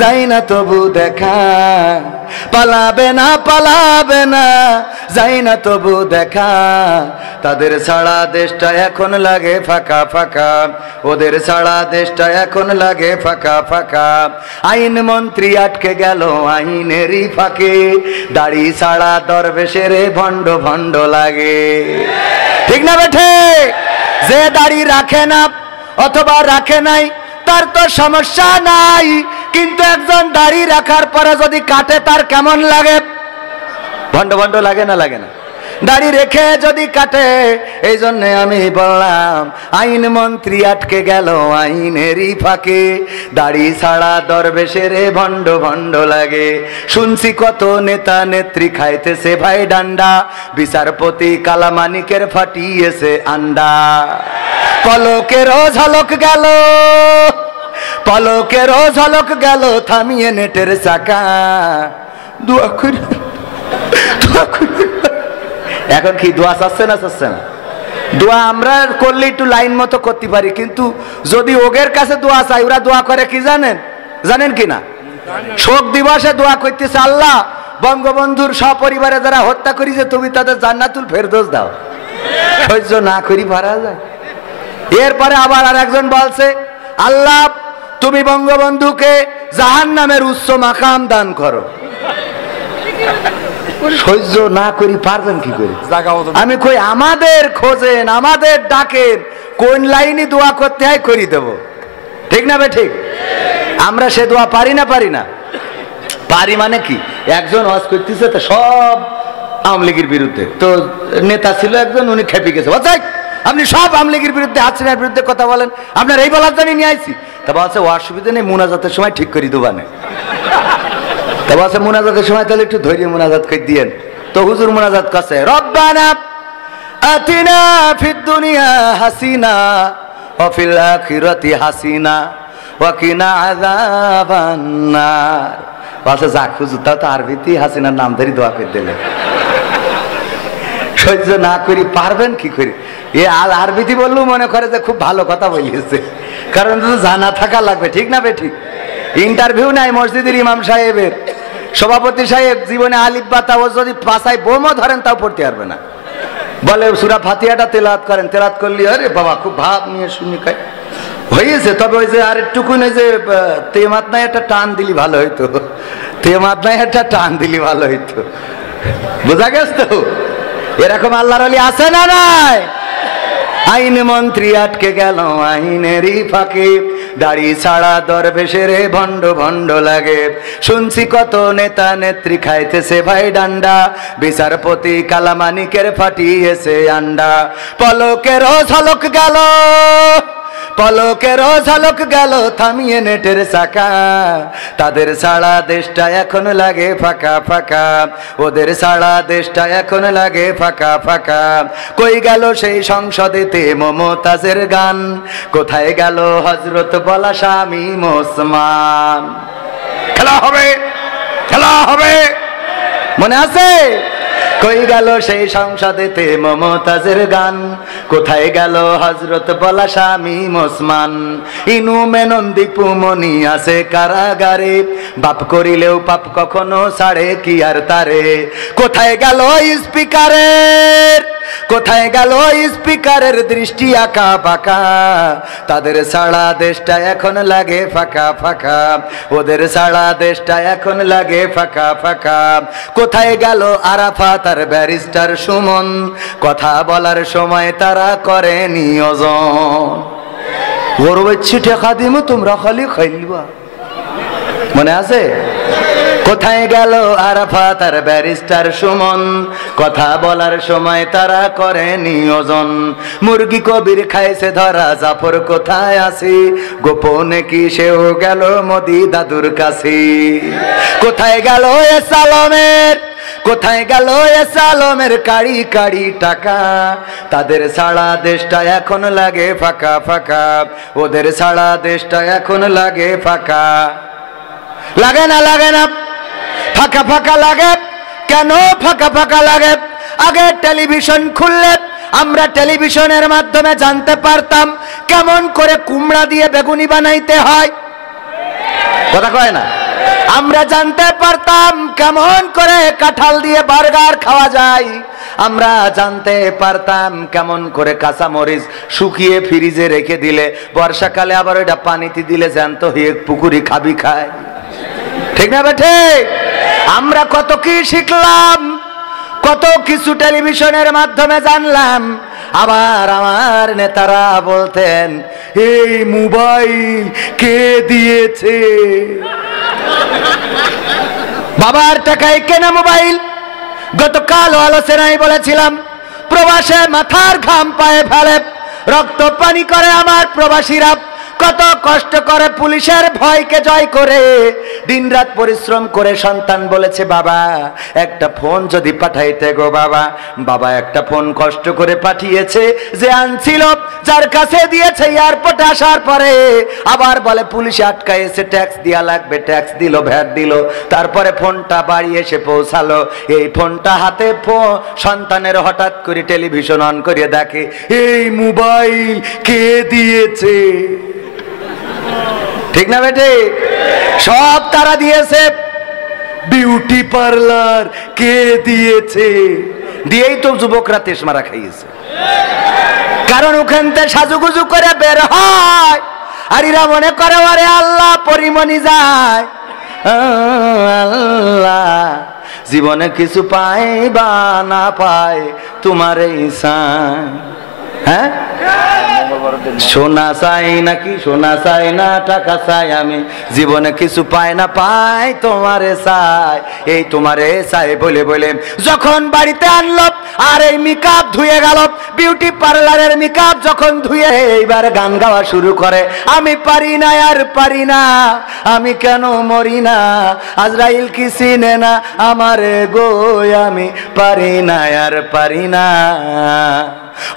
যাই না তবু দেখা। পালাবে না, পালাবে না, যাই না তবু দেখা। তাদের ছাড়া দেশটা এখন লাগে ফাঁকা ফাঁকা, ওদের ছাড়া দেশটা এখন লাগে ফাঁকা ফাঁকা। আইন মন্ত্রী আটকে গেল আইনেরই ফাঁকে, দাড়ি ছাড়া দরবেশের ভণ্ড ভণ্ড লাগে। ঠিক না বেঠে? যে দাড়ি রাখে না অথবা রাখে নাই তার তো সমস্যা নাই, কিন্তু একজন দাড়ি রাখার পরে যদি কাটে তার কেমন লাগে? ভণ্ড ভণ্ড লাগে না? লাগে না? দাড়ি রেখে যদি কাটে। এই জন্য আমি বললাম আইন মন্ত্রী আটকে গেল আইনেরই ফাঁকে, দাড়ি ছাড়া দরবেশের ভণ্ড ভণ্ড লাগে। শুনছি কত নেতা নেত্রী খাইতেছে ভাই ডান্ডা, বিচারপতি কালামানিকের ফাটিয়েছে আন্ডা। পলকেরও ঝলক গেল, পলকেরও ঝলক গেল, থামিয়ে নেটের চাকা। দোয়া করি, দোয়া করি। এখন কি দোয়া চাচ্ছে না চাচ্ছে না? দোয়া আমরা করলে একটু লাইন মতো করতে পারি, কিন্তু যদি ওগের কাছে দোয়া চাই, ওরা দোয়া করে কি জানেন? জানেন কি না? শোক দিবসে দোয়া করতেছে, আল্লাহ বঙ্গবন্ধুর সপরিবারে যারা হত্যা করেছে তুমি তাদের জান্নাতুল ফেরদৌস দাও। সহ্য না করি পারা যায়। এরপরে আবার আর একজন বলছে, আল্লাহ তুমি বঙ্গবন্ধুকে জাহান্নামের উচ্চ মাকাম দান করো। সহ্য না করি পারবেন কি করে? আমি কই আমাদের খোঁজেন, আমাদের ডাকেন, কোন লাইনে দোয়া করতে হয় করি দেব। ঠিক না বে ঠিক? আমরা সে দোয়া পারি না? পারি না। পারি মানে কি, একজন ওয়াজ করতেছে তো সব আওয়ামী লীগের বিরুদ্ধে, তো নেতা ছিল একজন, উনি খেপে গেছে, আপনি সব আওয়ামী লীগের বিরুদ্ধে, হাসিনার বিরুদ্ধে কথা বলেন, আপনার এই বলার জন্য নিয়ে আইছি। তা বলছে ও অসুবিধা নেই, মুনাজাতের সময় ঠিক করি দেবানে। তা বলছে মুনাজাতের সময় তাহলে একটু ধৈর্য মুনাজাত করে দিয়েন। তো হুজুর মুনাজাত করছে, রব্বানা আতিনা ফিদ দুনিয়া হাসিনা ওয়া ফিল আখিরাতি হাসিনা ওয়া কিনা আযাবান নার। বলছে যাক হুজুর, তাও তো আরবিতেই হাসিনার নাম ধরে দোয়া করে দিলেন। সহ্য না করি পারবেন কি করে? এ আরবিতে বললেও মনে করে যে খুব ভালো কথা বলিয়েছে, কারণ জানা থাকা লাগবে। ঠিক না বে ঠিক? ইন্টারভিউ নাই মসজিদের ইমাম সাহেবের, সভাপতি সাহেব জীবনে আলিফ বা তাও যদি পাশায় বোমও ধরেন তাও পড়তে পারবে না। বলে সূরা ফাতিহাটা তেলাওয়াত করেন, তেলাওয়াত করলি আরে বাবা খুব ভাব নিয়ে শুনি খাই হয়েছে। তবে ওই যে আরেকটুকুন ওই যে তেমাত নাই একটা টান দিলি ভালো হইতো, তেমাত নাই একটা টান দিলি ভালো হইতো। বোঝা গেছে তো? এরকম আল্লাহর ওলি আছে না নাই? আইন মন্ত্রী আটকে গেল আইনেরই ফাঁকে, দাড়ি ছাড়া দরবেশের ভণ্ড ভণ্ড লাগে। শুনছি কত নেতা নেত্রী খাইতেছে ভাই ডান্ডা, বিচারপতি কালামানিকের ফাটিয়েছে আন্ডা। পলকেরও ঝলক গেল, পলকেরও ঝলক গেল থামিয়ে নেটের চাকা। তাদের সারা দেশটা এখন লাগে ফাঁকা ফাঁকা, ওদের সারা দেশটা এখন লাগে ফাঁকা ফাঁকা। কই গেল সেই সংসদেতে মমতাজের গান, কোথায় গেল হযরত বলা শামীম ওসমান? খেলা হবে, খেলা হবে, মনে আছে? কই গেল সেই সংসদেতে মমতাজের গান, কোথায় গেল হযরত বলা শামীম ওসমান? ইনু মেনন দীপু মনি আছে কারাগারে, বাপ করিলেও পাপ কখনো ছাড়ে কি আর তারে। কোথায় গেল স্পিকারের, কোথায় গেল স্পিকারের দৃষ্টি আঁকা বাঁকা? তাদের সারা দেশটা এখন লাগে ফাঁকা ফাঁকা, ওদের সারা দেশটা এখন লাগে ফাঁকা ফাঁকা। কোথায় গেল আরাফাত আর ব্যারিস্টার সুমন? কথা বলার সময় তারা করে নিয়োজন। ওর বলছি টেকা দিমু তোমরা খালি খাইলিবা, মনে আছে? কোথায় গেল আরাফাত আর ব্যারিস্টার সুমন? কথা বলার সময় তারা করে নিয়োজন। মুরগি কবির খাইছে ধরা, জাফর কোথায় আছে? গোপনে কি সেও গেল মোদি দাদুর কাছে? কোথায় গেল এ সালমের, কোথায় গেল এ সালমের কাড়ি কাড়ি টাকা? তাদের সারা দেশটা এখন লাগে ফাঁকা ফাঁকা, ওদের সারা দেশটা এখন লাগে ফাঁকা। লাগে না? লাগে না? ফাঁকা ফাঁকা লাগে কেন? ফাঁকা ফাঁকা লাগে আগে টেলিভিশন খুললে আমরা টেলিভিশনের মাধ্যমে জানতে পারতাম কেমন করে কুমড়া দিয়ে বেগুনি বানাইতে হয়। কথা কয় না? আমরা জানতে পারতাম কেমন করে কাঁঠাল দিয়ে বার্গার খাওয়া যায়। আমরা জানতে পারতাম কেমন করে কাঁচা মরিচ শুকিয়ে ফ্রিজে রেখে দিলে বর্ষাকালে আবার ওইটা পানিতে দিলে জ্যান্ত হয়ে পুকুরি খাবি খায়। ঠিক না বেঠে? আমরা কত কি শিখলাম, কত কিছু টেলিভিশনের মাধ্যমে জানলাম। আবার আমার নেতারা বলতেন এই মোবাইল কে দিয়েছে? বাবার টাকায় কেনা মোবাইল। গতকাল আলোচনায় বলেছিলাম প্রবাসে মাথার ঘাম পায়ে ফেলে রক্ত পানি করে আমার প্রবাসীরা, কত কষ্ট করে পুলিশের ভয়কে জয় করে দিনরাত পরিশ্রম করে সন্তান বলেছে বাবা একটা ফোন যদি পাঠাইতে গো বাবা। বাবা একটা ফোন কষ্ট করে পাঠিয়েছে, যে আনছিল যার কাছে দিয়েছে এয়ারপোর্টে আসার পরে আবার বলে পুলিশে আটকাইছে, ট্যাক্স দেওয়া লাগবে, ট্যাক্স দিল, ভ্যাট দিল, তারপরে ফোনটা বাড়ি এসে পৌঁছালো। এই ফোনটা হাতে সন্তানের হঠাৎ করে টেলিভিশন অন করে দেখে এই মোবাইল কে দিয়েছে? ঠিক না বেটে? সব তারা দিয়েছে। বিউটি পার্লার কে দিয়েছে? দিয়েই তো যুবকরা তেশ মারা খাইয়েছে। কারণ ওখান থেকে সাজুগুজু করে বের হয়, আর এরা মনে করে ওরে আল্লাহ পরিমণি যায়, আল্লাহ জীবনে কিছু পাই বা না পাই তোমার ইসান। হ্যাঁ, সোনা চাই নাকি সোনা চাই না, টাকা চাই আমি, জীবনে কিছু পাই না পাই তোমারে চাই, এই তোমারে চাই বলে বলে যখন বাড়িতে আনলো আর এই মেকআপ ধুয়ে গেল, বিউটি পার্লারের মেকআপ যখন ধুয়ে এইবার গান গাওয়া শুরু করে, আমি পারি না আর পারি না, আমি কেন মরি না, আজরাইল কি চিনে না আমারে গো, আমি পারি না আর পারি না।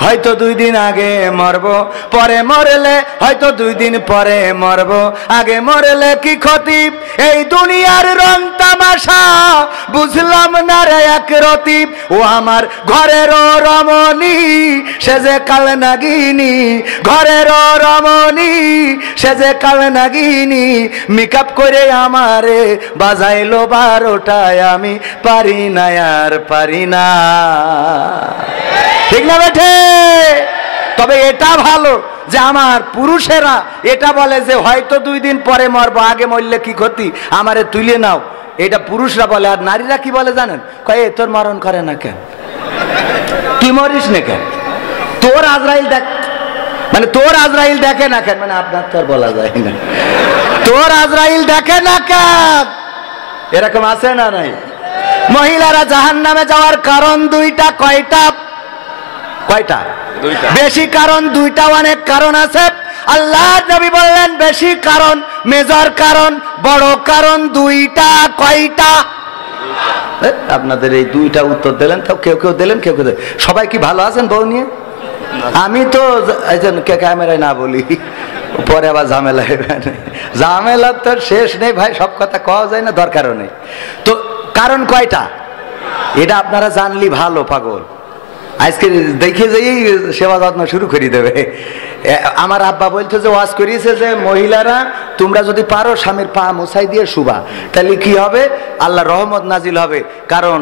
হয়তো 2 দিন আগে মরবো, পরে মরলে হয়তো 2 দিন পরে মরবো, আগে মরলে কি ক্ষতি, এই দুনিয়ার রং তামাশা বুঝলাম না রে এক রতি, ও আমার ঘরের রমণী সে যে কাল নাগিনী, ঘরের রমণী সে যে কাল নাগিনী, মেকআপ করে আমারে বাজাইলো 12টায়, আমি পারি না আর পারি না। ঠিক না বেঠে? তবে এটা ভালো যে আমার পুরুষেরা এটা বলে যে হয়তো 2 দিন পরে মরবো, আগে মরলে কি ক্ষতি, আমারে তুলে নাও, এটা পুরুষরা বলে। আর নারীরা কি বলে জানেন, কয় তোর মরণ করে না কেন, তুই মরিস না কেন, তোর আজরাইল দেখ, মানে তোর আজরাইল দেখে না কেন, মানে আপনার তো আর বলা যায় না, তোর আজরাইল দেখে না কেন। এরকম আছে না নাই? মহিলারা জাহান্নামে যাওয়ার কারণ 2টা, কয়টা? কয়টা? 2টা। বেশি কারণ 2টা, অনেক কারণ আছে। আল্লাহ নবী বললেন বেশি কারণ, মেজর কারণ, বড় কারণ 2টা। কয়টা? আপনাদের এই 2টা উত্তর দিলেন, তো কেউ কেউ দিলেন, কেউ কেউ। সবাই কি ভালো আছেন বউ নিয়ে? আমি তো ক্যামেরায় না বলি, পরে আবার ঝামেলা, ঝামেলা তো শেষ নেই ভাই, সব কথা কওয়া যায় না, দরকারও নেই। তো কারণ কয়টা এটা আপনারা জানলি ভালো, পাগল আজকে দেখে যাই সেবা যত্ন শুরু করে দেবে। আমার আব্বা বলতো যে ওয়াজ করিয়েছে যে মহিলারা তোমরা যদি পারো স্বামীর পা মুছাই দিয়ে শুবা, তাহলে কি হবে, আল্লাহ রহমত নাজিল হবে। কারণ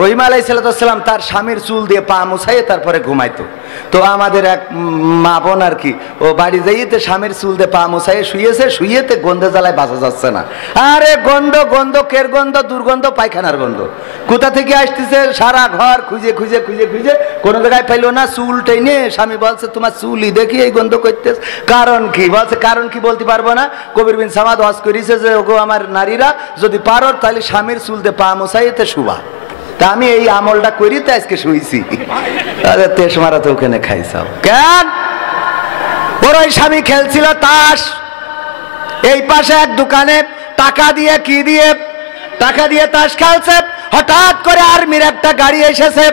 রহিম আলাইহিস সালাম তার স্বামীর চুল দিয়ে পা মুছাইয়ে তারপরে ঘুমাইতো। তো আমাদের এক মা বোন আর কি, ও বাড়ি যাইতে স্বামীর চুল দিয়ে পা মুছাইয়ে শুয়েছে, শুয়েতে গন্ধে জ্বালায় বাঁচা যাচ্ছে না। আরে গন্ধ, গন্ধ কের গন্ধ, দুর্গন্ধ, পায়খানার গন্ধ কোথা থেকে আসতেছে, সারা ঘর খুঁজে খুঁজে খুঁজে খুঁজে কোনো জায়গায় পাইলো না, চুল টেনে স্বামী বলছে তোমার চুলই দেখি এই গন্ধ করতে, কারণ কি বলছে, কারণ কি বলতে পারবো না। কবির বিন সামাদ ওয়াজ করেছে যে ওগো আমার নারীরা যদি পারো তাহলে স্বামীর চুল দিয়ে পা মুছাইতে শুবা। তা আমি এই আমলটা করিতে আজকে শুইছি। আরে তেশ মারা তো ওখানে খাইছাও কেন? ওর ওই স্বামী খেলছিল তাস, এই পাশে এক দোকানে টাকা দিয়ে কি দিয়ে, টাকা দিয়ে তাস খেলছে, হঠাৎ করে আর্মির একটা গাড়ি এসেছে,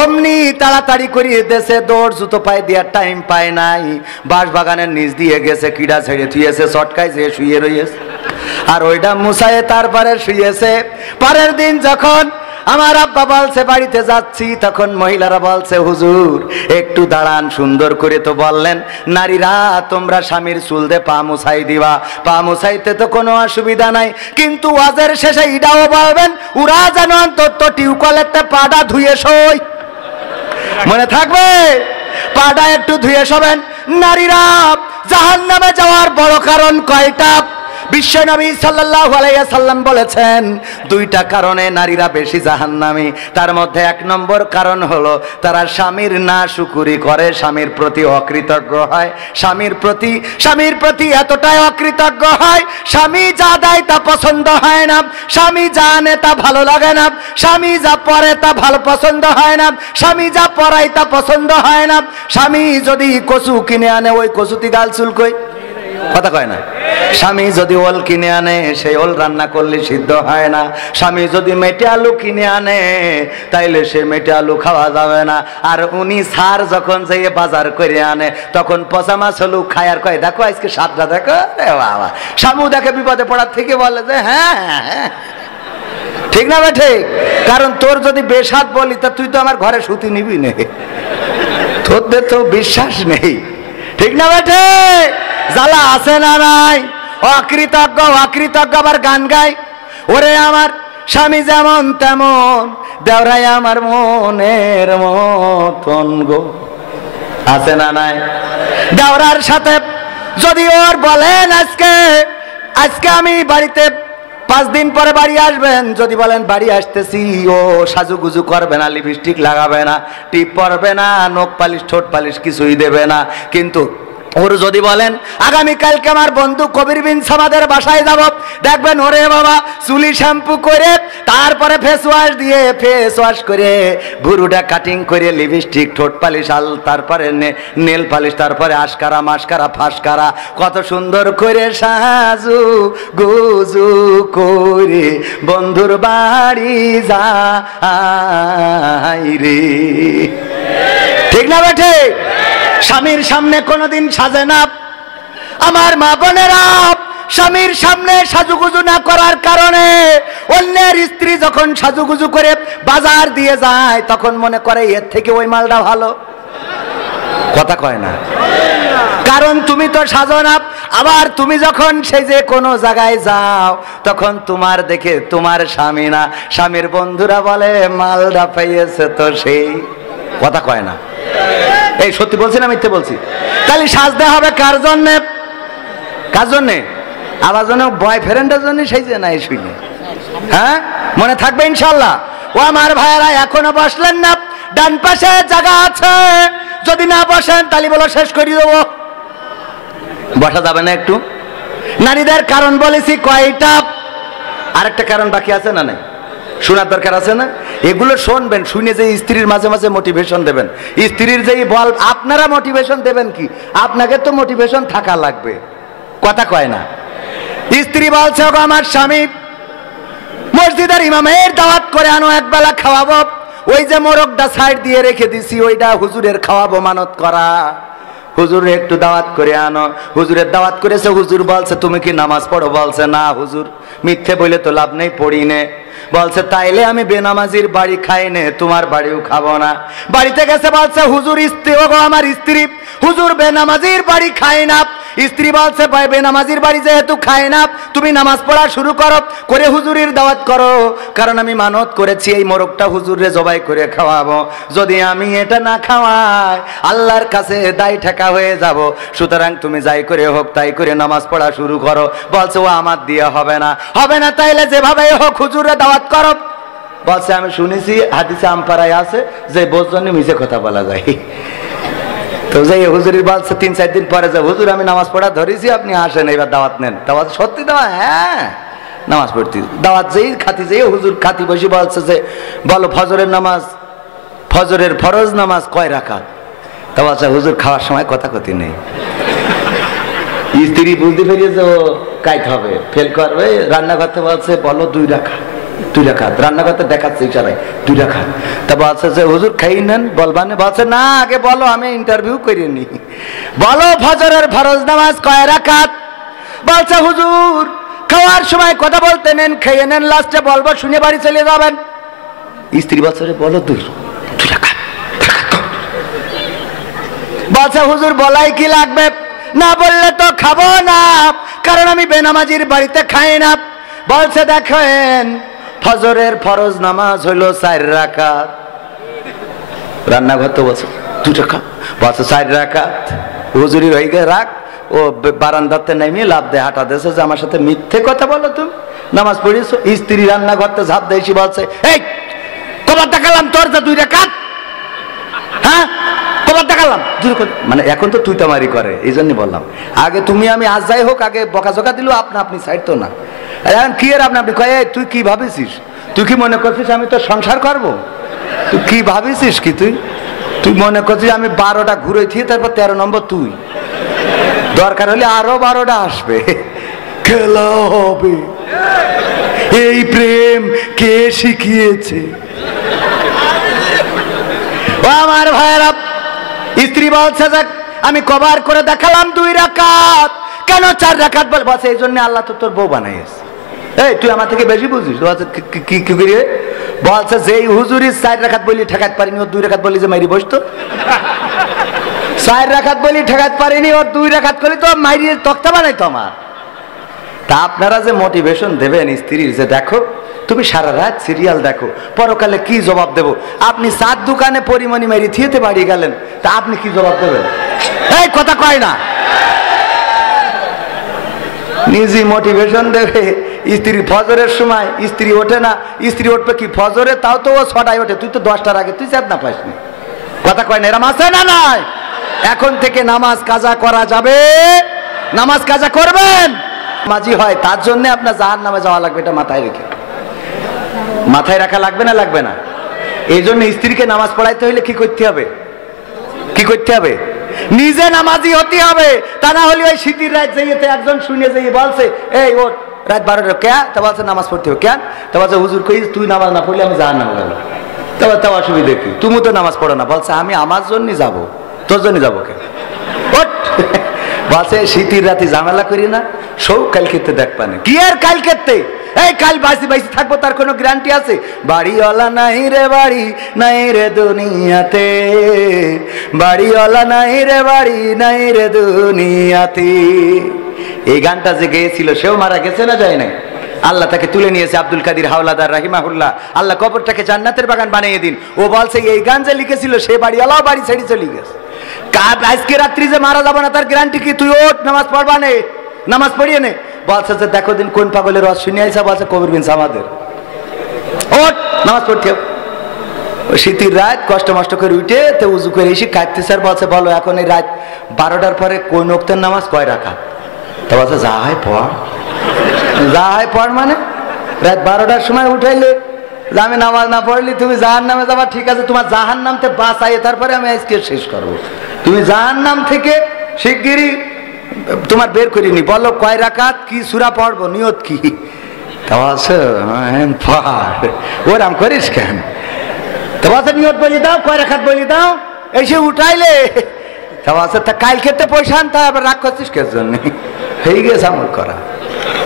অমনি তাড়াতাড়ি করিয়ে দেশে, দৌড় জুতো পায়ে দেওয়ার টাইম পায় নাই, বাঁশ বাগানের নিচ দিয়ে গেছে, কিডা ছেড়ে থুয়েছে, চটকায় যে শুয়ে রয়েছে, আর ওইটা মুছায়ে তারপরে শুয়েছে। পরের দিন যখন আমার আব্বা বলছে বাড়িতে যাচ্ছি, তখন মহিলারা বলছে হুজুর একটু দাঁড়ান, সুন্দর করে তো বললেন নারীরা তোমরা স্বামীর চুল দিয়ে পা মুছাই দিবা, পা মুছাইতে তো কোনো অসুবিধা নাই, কিন্তু ওয়াজের শেষে ইডাও বলবেন ওরা যেন অন্তত টিউকলেতে পাটা ধুয়ে শোয়, মনে থাকবে, পাটা একটু ধুয়ে শোবেন। নারীরা জাহান্নামে যাওয়ার বড় কারণ কয়টা? বিশ্ব নবী সাল্লাল্লাহু আলাইহি সাল্লাম বলেছেন 2টা কারণে নারীরা বেশি জাহান্নামী। তার মধ্যে 1 নম্বর কারণ হলো তারা স্বামীর নাশুকরি করে, স্বামীর প্রতি অকৃতজ্ঞ হয়, স্বামীর প্রতি এতটাই অকৃতজ্ঞ হয়, স্বামী যা দেয় তা পছন্দ হয় না, স্বামী যা আনে তা ভালো লাগে না, স্বামী যা পরে তা ভালো পছন্দ হয় না, স্বামী যা পরায় তা পছন্দ হয় না, স্বামী যদি কচু কিনে আনে ওই কচুতি গাল চুলকই, কথা কয় না, স্বামী যদি ওল কিনে আনে সেই ওল রান্না করলে সিদ্ধ হয় না, স্বামী যদি মেটে আলু কিনে আনে তাইলে সে মেটে আলু খাওয়া যাবে না, আর উনি সার যখন যাইয়ে বাজার করে আনে তখন পচা মাছ হলু খায়, আর কয় দেখো আজকে স্বাদটা দেখো, বাবা স্বামী দেখে বিপদে পড়ার থেকে বলে যে হ্যাঁ হ্যাঁ, ঠিক না বে ঠিক? কারণ তোর যদি বেসাদ বলি তা তুই তো আমার ঘরে সুতি নিবি না, তোদের তো বিশ্বাস নেই, ঠিক না বে ঠিক? জ্বালা আছে না নাই? অকৃতজ্ঞ, অকৃতজ্ঞ আবার গান গায়, ওরে আমার স্বামী যেমন তেমন দেওরাই আমার মনের মতন গো। আছে না নাই? দেওরার সাথে যদি ওর বলেন আজকে আমি বাড়িতে 5 দিন পরে বাড়ি আসবেন, যদি বলেন বাড়ি আসতেছি, ও সাজুগুজু করবে না, লিপস্টিক লাগাবে না, টিপ পরবে না, নখ পালিশ ঠোঁট পালিশ কিছুই দেবে না। কিন্তু ওর যদি বলেন আগামীকালকে আমার বন্ধু কবির বিন সামাদের বাসায় যাব, দেখবেন ওরে বাবা চুলি শ্যাম্পু করে, তারপরে ফেস ওয়াশ করে, ভুরুটা কাটিং করে, লিপস্টিক ঠোঁট পালিশ তারপরে নেল পালিশ, তারপরে আশকারা মাসকারা ফাঁসকারা, কত সুন্দর করে সাজু গুজু করে বন্ধুর বাড়ি যাই রে। ঠিক না বেঠে? স্বামীর সামনে কোনোদিন সাজে না। আমার মা বোনেরা, স্বামীর সামনে সাজুগুজু না করার কারণে অন্যের স্ত্রী যখন সাজুগুজু করে বাজার দিয়ে যায়, তখন মনে করে এর থেকে ওই মালটা ভালো। কথা কয় না? কারণ তুমি তো সাজো না। আবার তুমি যখন সেই যে কোনো জায়গায় যাও, তখন তোমার দেখে তোমার স্বামী না, স্বামীর বন্ধুরা বলে মালটা পাইয়েছে তো সেই। কথা কয় না? এই সত্যি বলছি না মিথ্যে বলছি? তাহলে সাজতে হবে কার জন্যে? কার জন্যে? আবার যেন বয়ফ্রেন্ডের জন্য সেই যে নাই শুনে। হ্যাঁ, মনে থাকবে ইনশাল্লাহ। ও আমার ভাইয়েরা, এখনো বসলেন না? ডান পাশে জায়গা আছে, যদি না বসেন তাহলে বলো শেষ করে দেবো। বসা যাবে না একটু? নারীদের কারণ বলেছি কয়টা, আরেকটা কারণ বাকি আছে না? নাই শোনার দরকার আছে না? এগুলো শুনবেন, শুনে যে স্ত্রীর মাঝে মাঝে মোটিভেশন দেবেন। স্ত্রীর যেই বল, আপনারা মোটিভেশন দেবেন কি? আপনাকে তো মোটিভেশন থাকা লাগবে। কথা কয় না? স্ত্রী বলছে আমার স্বামী মসজিদের ইমামের দাওয়াত করে আনো, একবেলা খাওয়াবো। ওই যে মোরগটা সাইড দিয়ে রেখে দিছি, ওইটা হুজুরের খাওয়াবো, মানত করা। হুজুর একটু দাওয়াত করে আনো। হুজুরের দাওয়াত করেছে, হুজুর বলছে তুমি কি নামাজ পড়ো? বলছে না হুজুর, মিথ্যে বলে তো লাভ নেই, পড়ি নে। বলছে তাইলে আমি বেনামাজির বাড়ি খাই নে, তোমার বাড়িও খাবো না। বাড়িতে গেছে, বলছে হুজুর স্ত্রী, ও আমার স্ত্রী, হুজুর বেনামাজির বাড়ি খায় না। স্ত্রী বলছে ভাই বেনামাজির বাড়ি যেহেতু খায় না, তুমি নামাজ পড়া শুরু করো, করে হুজুরের দাওয়াত করো, কারণ আমি মানত করেছি এই মোরগটা হুজুরে জবাই করে খাওয়াবো। যদি আমি এটা না খাওয়াই আল্লাহর কাছে দায় ঠেকা হয়ে যাব, সুতরাং তুমি যাই করে হোক তাই করে নামাজ পড়া শুরু করো। বলছে ও আমার দিয়ে হবে না। হবে না তাইলে যেভাবে হোক হুজুরে দাওয়াত করো। বলছে আমি শুনেছি হাদিসে আমপারায় আছে যে বোঝজন্য মিছে কথা বলা যায়। তো যাই হুজুরি বলছে 3-4 দিন পরে, যে হুজুর আমি নামাজ পড়া ধরেছি, আপনি আসেন এবার দাওয়াত নেন। দাওয়াত সত্যি দেওয়া? হ্যাঁ, নামাজ পড়তে দাওয়াত যেই খাতি, যেই হুজুর খাতি বসে বলছে যে বলো ফজরের নামাজ, ফজরের ফরজ নামাজ কয় রাকাত? তা বলছে হুজুর খাওয়ার সময় কথা কথি নেই। স্ত্রী বুঝতে পেরিয়েছে ও কাইতে হবে, ফেল করবে। রান্না করতে বলছে বলো 2 রাকাত, 2 রাকাত। রান্না করতে দেখাচ্ছে ইশারায় 2 রাকাত। তা বলছে যে হুজুর খাই নেন, বলবানে? বলছে না, আগে বলো, আমি ইন্টারভিউ করিনি। বলো ফজরের ফরজ নামাজ কয় রাকাত? বলছে হুজুর খাওয়ার সময় কথা বলতে নেন, খেয়ে নেন, লাস্টে বলবো, শুনে বাড়ি চলে যাবেন। স্ত্রী বলছে বলো 2 রাকাত। বলছে হুজুর বলাই কি লাগবে? না বললে তো খাবো না, কারণ আমি বেনামাজির বাড়িতে খাই না। বলছে দেখেন ফজরের ফরজ নামাজ হইল 4 রাকাত। রান্নাঘর তো বলছে 2 রাকাত। বলছে 4 রাকাত। হুজুরি হয়ে গে রাখ। ও বারান্দাতে নেমে লাভ দিয়ে হাঁটা দিয়েছে যে আমার সাথে মিথ্যে কথা বলো, তুমি নামাজ পড়িয়েছো। স্ত্রী রান্নাঘরতে ঝাঁপ দিয়েছি, বলছে এই কবার দেখালাম তোর যে 2 রাকাত? হ্যাঁ কবার দেখালাম? মানে এখন তো তুই তামারি করে, এই জন্য বললাম। আগে তুমি আমি আজ যাই হোক, আগে বকাঝকা দিল, আপনি সাইড তো না। এখন কি আর আপনি কয়ে তুই কি ভাবিছিস? তুই কি মনে করছিস আমি তো সংসার করবো? তুই কি ভাবিছিস কি? তুই মনে করছিস আমি 12টা ঘুরে থিয়ে তারপর 13 নম্বর তুই? দরকার হলে আরো 12টা আসবে, খেলা হবে। এই প্রেম কে শিখিয়েছে? আমার ভাইয়েরা, স্ত্রী বলছে যে আমি কবার করে দেখালাম 2 রাকাত, কেন 4 রাকাত বল? বলছে এই জন্য আল্লাহ তো তোর বউ বানাইছে। এই তুই আমার থেকে বেশি বুঝিস? কি করি? বলছে যেই হুজুরি 4 রাকাত বলি ঠেকাতে পারিনি, ও 2 রাকাত বলি যে মাইরি বসতো। 4 রাকাত বলি ঠেকাতে পারিনি, ওর 2 রাকাত করলি তো মাইরি তক্তা বানাইতো আমার। তা আপনারা যে মোটিভেশন দেবেন স্ত্রীর, যে দেখো তুমি সারা রাত সিরিয়াল দেখো, পরকালে কি জবাব দেব? আপনি চার দোকানে পরিমণি মেরি থিয়েতে বাড়ি গেলেন, তা আপনি কি জবাব দেবেন? এই কথা কয় না, নিজে মোটিভেশন দেবে। স্ত্রী ফজরের সময় স্ত্রী ওঠে না, স্ত্রী উঠবে কি ফজরে, তাও তো ও 6টায় ওঠে, তুই তো 10টার আগে তুই চাঁদ না পাসনি। কথা কয় না, এরম আছে না নাই? এখন থেকে নামাজ কাজা করা যাবে, নামাজ কাজা করবেন। মাঝি হয় তার জন্য আপনার জাহান্নামে যাওয়া লাগবে, এটা মাথায় রেখে, মাথায় রাখা লাগবে না লাগবে না? এই জন্য স্ত্রীকে নামাজ পড়াইতে হইলে কি করতে হবে? কি করতে হবে? নিজে নামাজি হতে হবে। তা না হলে ওই শীতের রাত যাইতে একজন শুনে যাই বলছে, এই ওর রাত 12টা কে, তা বলছে নামাজ পড়তে হবে কেন, তা বলছে হুজুর কই তুই নামাজ না পড়লে আমি জাহান্নামে যাবো। তারপর তাও অসুবিধা কি, তুমি তো নামাজ পড়ো না। বলছে আমি আমার জন্যই যাবো, তোর জন্য যাবো কে? বলছে শীতের রাতে ঝামেলা করি না, সৌ কাল খেতে দেখ পানে কি আর কাল খেতে, এই কাল বাঁচি বাঁচি থাকবো তার কোনো গ্যারান্টি আছে? বাড়িওয়ালা নাই রে বাড়ি নাই রে দুনিয়াতে, বাড়িওয়ালা নাই রে বাড়ি নাই রে দুনিয়াতে। এই গানটা যে গেয়েছিল সেও মারা গেছে না যায় নাই? আল্লাহ তাকে তুলে নিয়েছে, আব্দুল কাদির হাওলাদার রাহিমাহুল্লাহ। আল্লাহ কবরটাকে জান্নাতের বাগান বানিয়ে দিন। ও বলছে এই গান যে লিখেছিল সে বাড়িওয়ালাও বাড়ি ছেড়ে চলে গেছে। আজকে রাত্রি যে মারা যাবো না তার গ্যারান্টি কি? তুই ওঠ নামাজ পড়বা নে, নামাজ পড়িয়ে নে। বলছে যে দেখো দিন কোন পাগলের রস শুনিয়ে আইসা, বলছে কবির বিন সামাদের, ওঠ নামাজ পড়তে হবে। শীতের রাত কষ্ট মষ্ট করে উঠে তো উজু করে এসে কাটতে স্যার বলছে বলো এখন এই রাত 12টার পরে কোন ওক্তের নামাজ কয় রাখা? তো বলছে যা হয় পড়, যা হয় পড় মানে রাত 12টার সময় উঠাইলে আমি নামাজ না পড়লি তুমি জাহান্নামে যাবা, ঠিক আছে তোমার জাহান্নামতে বাঁচাই, তারপরে আমি আজকে শেষ করবো। তুমি জাহান্নাম থেকে শিগগিরই তোমার বের করিনি, বলো কয় রাকাত, কি সূরা পড়বো, নিয়ত কি? তা বলছে ওরাম করিস কেন? তা বলছে নিয়ত বলি দাও, কয় রাকাত বলি দাও, এসে উঠাইলে। তা বলছে তা কাল খেতে পয়সা আনতে আবার রাগ করছিস কে জন্য? হয়ে গেছে আমল করা।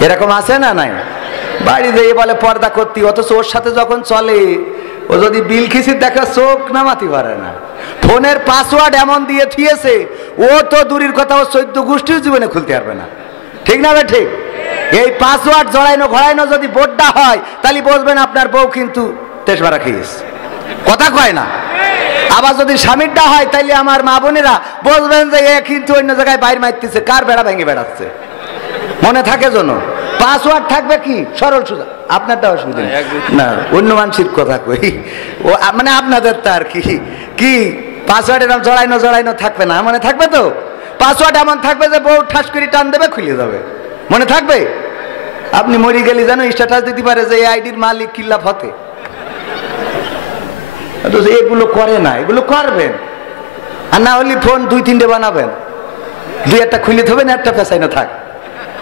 এরকম আছে না নাই? বাড়ি যেয়ে বলে পর্দা করতি, অথচ ওর সাথে যখন চলে ও যদি বিল খিসির দেখা চোখ নামাতে পারে না। ফোনের পাসওয়ার্ড এমন দিয়ে থিয়েছে, ও তো দূরের কথা ও 14 গোষ্ঠীর জীবনে খুলতে পারবে না। ঠিক না ভাই? ঠিক। এই পাসওয়ার্ড জড়াইনো ঘড়াইনো যদি বোর্ডটা হয় তাহলে বলবেন আপনার বউ কিন্তু তেজবারা খেয়েছে। কথা কয় না? আবার যদি স্বামীরটা হয় তাইলে আমার মা বোনেরা বলবেন যে এ কিন্তু অন্য জায়গায় বাইর মারতেছে, কার বেড়া ভেঙে বেড়াচ্ছে। মনে থাকে জন্য পাসওয়ার্ড থাকবে কি সরল সোজা, আপনারটা অসুবিধা না, অন্য মানুষের কথা কই, ও মানে আপনাদের তো আর কি কি পাসওয়ার্ড এরকম জড়াইনো জড়াইনো থাকবে না, মনে থাকবে তো? পাসওয়ার্ড এমন থাকবে যে বউ ঠাস করে টান দেবে খুলে যাবে, মনে থাকবে? আপনি মরি গেলে জানো স্ট্যাটাস দিতে পারে যে এই আইডির মালিক কিল্লা ফতে। এগুলো করে না, এগুলো করবেন। আর না হলে ফোন 2-3টে বানাবেন, 2-1টা খুলে ধরবেন, একটা পেছাইনো থাক,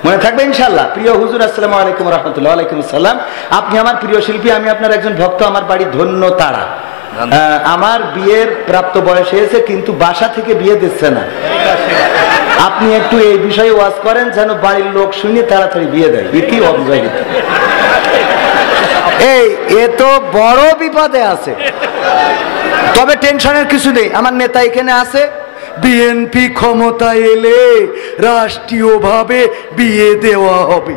মনে থাকবে ইনশাল্লাহ। প্রিয় হুজুর আসসালামু আলাইকুম রহমতুল্লাহ। ওয়ালাইকুম আসসালাম। আপনি আমার প্রিয় শিল্পী, আমি আপনার একজন ভক্ত। আমার বাড়ি ধন্য তারা। আমার বিয়ের প্রাপ্ত বয়স হয়েছে কিন্তু বাসা থেকে বিয়ে দিচ্ছে না। আপনি একটু এই বিষয়ে ওয়াজ করেন যেন বাড়ির লোক শুনে তাড়াতাড়ি বিয়ে দেয়। কি অবজাহিত, এই এ তো বড় বিপদে আছে। তবে টেনশনের কিছু নেই, আমার নেতা এখানে আছে। বিএনপি ক্ষমতায় এলে রাষ্ট্রীয়ভাবে বিয়ে দেওয়া হবে।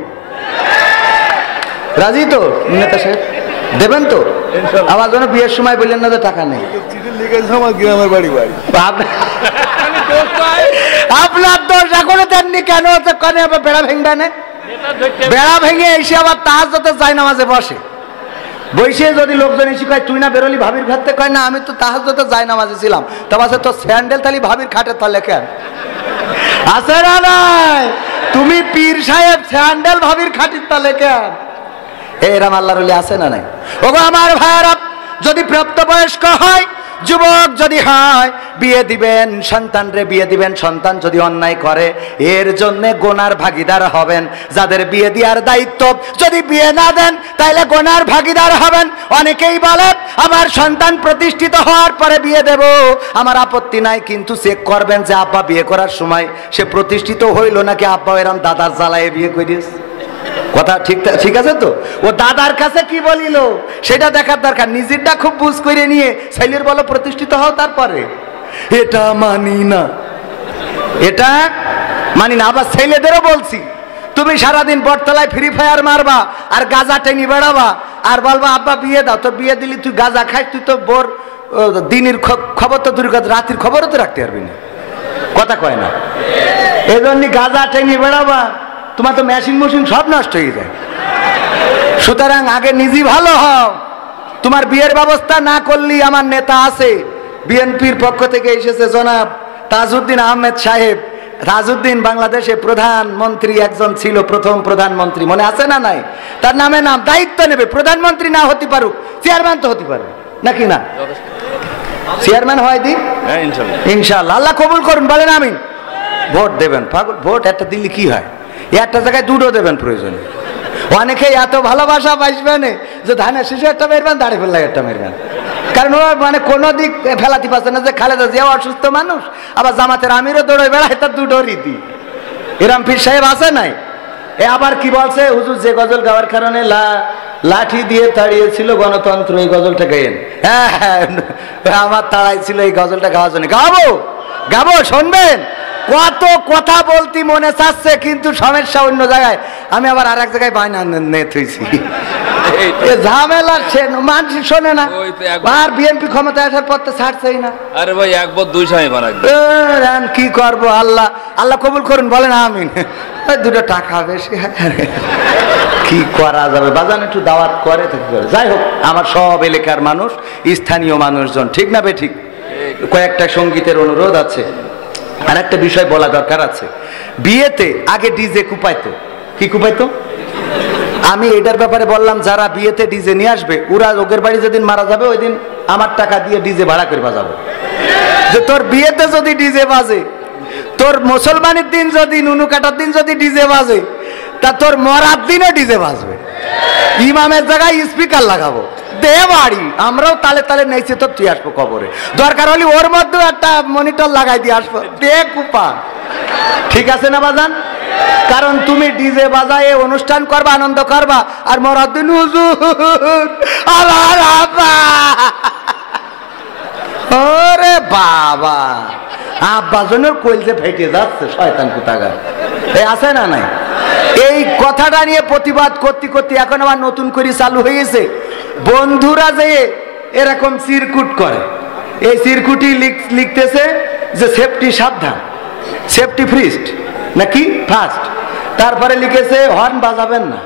রাজি তো নেতা সাহেব? দেবেন তো? আমার জন্য বিয়ের সময় বললেন না যে টাকা নেই। আপনার দোষ এখনো দেননি কেন? বেড়া ভেঙবে, বেড়া ভেঙে এসে আবার তাহাজ্জুদে জায়নামাজে বসে। বসে যদি লোকজন এসে কয় তুই না বেরোলি ভাবির ঘাটতে, কয় না আমি তো তাহাজ্জুদে জায়নামাজে ছিলাম। তা বলছে তোর স্যান্ডেল তালি ভাবির খাটের তলে কেন? আছে না নাই? তুমি পীর সাহেব স্যান্ডেল ভাবির খাটির তলে কেন? এরম আল্লাহর ওলি আছে না নাই? ওগো আমার ভাইয়েরা, যদি প্রাপ্তবয়স্ক হয়, যুবক যদি হয়, বিয়ে দিবেন, সন্তানরে বিয়ে দিবেন। সন্তান যদি অন্যায় করে এর জন্য গোনার ভাগীদার হবেন। যাদের বিয়ে দেওয়ার দায়িত্ব যদি বিয়ে না দেন তাইলে গোনার ভাগীদার হবেন। অনেকেই বলে আমার সন্তান প্রতিষ্ঠিত হওয়ার পরে বিয়ে দেব, আমার আপত্তি নাই, কিন্তু চেক করবেন যে আব্বা বিয়ে করার সময় সে প্রতিষ্ঠিত হইল নাকি আব্বা এরম দাদার জ্বালায় বিয়ে করিস। কথা ঠিক আছে তো? ও দাদার কাছে কি বলিল সেটা দেখার দরকার। নিজেরটা খুব বুঝ করে নিয়ে ছেলের বলো প্রতিষ্ঠিত হও, তারপরে এটা মানি না, এটা মানি না। আবার ছেলেদেরও বলছি, তুমি সারাদিন বটতলায় ফ্রি ফায়ার মারবা আর গাঁজা টেনে বেড়াবা, আর বলবা আব্বা বিয়ে দাও, তোর বিয়ে দিলি তুই গাঁজা খাইস, তুই তো বোর দিনের খবর তো দূর কথা, রাতের খবরও তো রাখতে পারবি না, কথা কয় না। এই জন্য গাঁজা টেনে বেড়াবা, তোমার তো মেশিন মেশিন সব নষ্ট হয়ে যায়। সুতরাং আগে নিজে ভালো হও। তোমার বিয়ের ব্যবস্থা না করলি আমার নেতা আছে, বিএনপির পক্ষ থেকে এসেছে জনাব তাজউদ্দিন আহমেদ সাহেব। তাজউদ্দিন বাংলাদেশে প্রধানমন্ত্রী একজন ছিল, প্রথম প্রধানমন্ত্রী, মনে আছে না নাই? তার নামে নাম দায়িত্ব নেবে, প্রধানমন্ত্রী না হতে পারুক, চেয়ারম্যান তো হতে পারবে নাকি না? চেয়ারম্যান হয় দিন ইনশাআল্লাহ, আল্লাহ কবুল করুন, বলেন আমিন। ভোট দেবেন পাগল, ভোট একটা দিলে কি হয়, একটা জায়গায় দুটো দেবেন প্রয়োজনে। অনেকে এত ভালোবাসা বাসবেন যে ধানের শিশু একটা মেরবেন, দাঁড়িয়ে ফেললে একটা মেরবেন, কারণ ওরা মানে কোনো দিক ফেলাতে পারছে না যে খালেদা জিয়া অসুস্থ মানুষ, আবার জামাতের আমিরও দৌড়ে বেড়ায়, তার দুটো রীতি। এরম পীর সাহেব আছে নাই? এ আবার কি বলছে, হুজুর যে গজল গাওয়ার কারণে লাঠি দিয়ে তাড়িয়েছিল গণতন্ত্র, এই গজলটা গাইন। হ্যাঁ হ্যাঁ, আমার তাড়াই ছিল এই গজলটা গাওয়ার জন্য। গাবো শুনবেন। কত কথা বলতি মনে চাচ্ছে, কিন্তু সমস্যা অন্য জায়গায়, আমি আবার আর এক জায়গায় বায়না নেছি। ঝামেলা মানুষ শোনে না, আর বিএনপি ক্ষমতায় আসার পর তো ছাড়ছেই না। আরে ভাই একবার দুই সময় বানাক, কি করবো, আল্লাহ আল্লাহ কবুল করুন, বলেন আমিন। দুটো টাকা বেশি, কি করা যাবে, বাজান একটু দাওয়াত করে থাকতে পারে। যাই হোক, আমার সব এলাকার মানুষ, স্থানীয় মানুষজন, ঠিক না বে ঠিক, কয়েকটা সঙ্গীতের অনুরোধ আছে। আর একটা বিষয় বলা দরকার আছে, বিয়েতে আগে ডিজে কুপাইতো। কি কুপাইতো? আমি এটার ব্যাপারে বললাম, যারা বিয়েতে ডিজে নিয়ে আসবে, ওরা লোকের বাড়ি যেদিন মারা যাবে ওই দিন আমার টাকা দিয়ে ডিজে ভাড়া করে বাজাবো। যে তোর বিয়েতে যদি ডিজে বাজে, তোর মুসলমানের দিন যদি, নুনু কাটার দিন যদি ডিজে বাজে, তা তোর মরার দিনও ডিজে বাজবে। ইমামের জায়গায় স্পিকার লাগাবো, দে বাড়ি, আমরাও তালে তালে নেইছে তো তুই আসবো কবরে, দরকার হলে ওর মধ্যেও একটা মনিটর লাগাই দিয়ে আসবো, দে কুপা। ঠিক আছে না বাজান? কারণ তুমি ডিজে বাজায় অনুষ্ঠান করবা, আনন্দ করবা, আর মরার দিন হুজুর আল্লাহর আব্বা, ওরে বাবা, আব্বা জন্য কইলতে ফেটে যাচ্ছে, শয়তান কোথাকার। এই আছে না নাই? এই কথাটা নিয়ে প্রতিবাদ করতে করতে এখন আবার নতুন করে চালু হয়েছে, বন্ধুরা যে এরকম চিরকুট করে, এই চিরকুটি লিখতেছে যে সেফটি সাবধান, সেফটি ফ্রিস্ট নাকি ফার্স্ট, তারপরে লিখেছে হর্ন বাজাবেন না,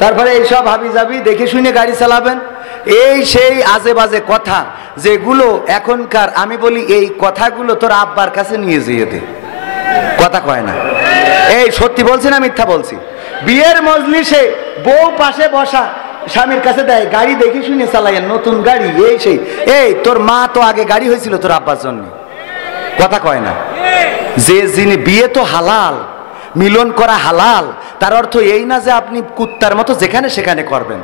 তারপরে এইসব হাবি যাবি দেখে শুনে গাড়ি চালাবেন। এই সেই আজে বাজে কথা যেগুলো এখনকার, আমি বলি এই কথাগুলো তোর আব্বার কাছে নিয়ে যেয়ে দে, কথা কয় না। এই সত্যি বলছি না মিথ্যা বলছি? বিয়ের মজলিসে বউ পাশে বসা, স্বামীর কাছে দেয়, গাড়ি দেখে শুনে চালাইয়েন, নতুন গাড়ি, এই সেই। এই তোর মা তো আগে গাড়ি হয়েছিল তোর আব্বার জন্য, কথা কয় না। যে যিনি বিয়ে তো হালাল, মিলন করা হালাল, তার অর্থ এই না যে আপনি কুত্তার মতো যেখানে সেখানে করবেন।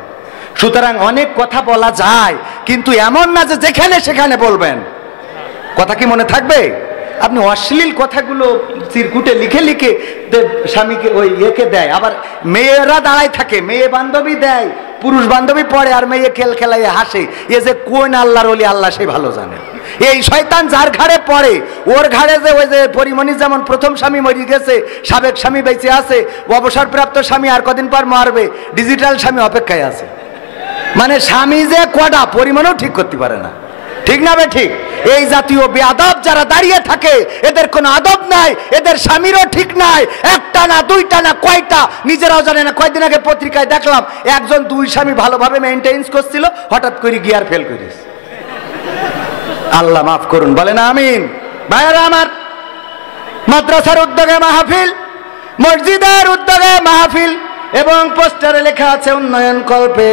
সুতরাং অনেক কথা বলা যায়, কিন্তু এমন না যে যেখানে সেখানে বলবেন। কথা কি মনে থাকবে? আপনি অশ্লীল কথাগুলো চিরকুটে লিখে লিখে স্বামীকে ওই ইয়েকে দেয়, আবার মেয়েরা দাঁড়ায় থাকে, মেয়ে বান্ধবী দেয়, পুরুষ বান্ধবী পড়ে, আর মেয়ে খেল খেলাইয়ে হাসে। এ যে কোন আল্লাহর ওলি, আল্লাহ সেই ভালো জানে। এই শয়তান যার ঘাড়ে পড়ে, ওর ঘাড়ে যে ওই যে পরিমণি যেমন প্রথম স্বামী মরে গেছে, সাবেক স্বামী বেঁচে আছে, অবসরপ্রাপ্ত স্বামী আর কদিন পর মারবে, ডিজিটাল স্বামী অপেক্ষায় আছে। মানে স্বামী যে কটা পরিমাণও ঠিক করতে পারে না, ঠিক না বে ঠিক? এই জাতীয় বেয়াদব যারা দাঁড়িয়ে থাকে, এদের কোনো আদব নাই, এদের স্বামীরও ঠিক নাই, একটা না দুইটা না কয়টা নিজেরাও জানে না। কয়েকদিন আগে পত্রিকায় দেখলাম একজন দুই স্বামী ভালোভাবে মেইনটেইন করছিল, হঠাৎ করে গিয়ার ফেল করেছে। আল্লাহ মাফ করুন, বলেন আমিন। ভাইয়েরা আমার, মাদ্রাসার উদ্যোগে মাহফিল, মসজিদের উদ্যোগে মাহফিল, এবং পোস্টারে লেখা আছে উন্নয়ন কল্পে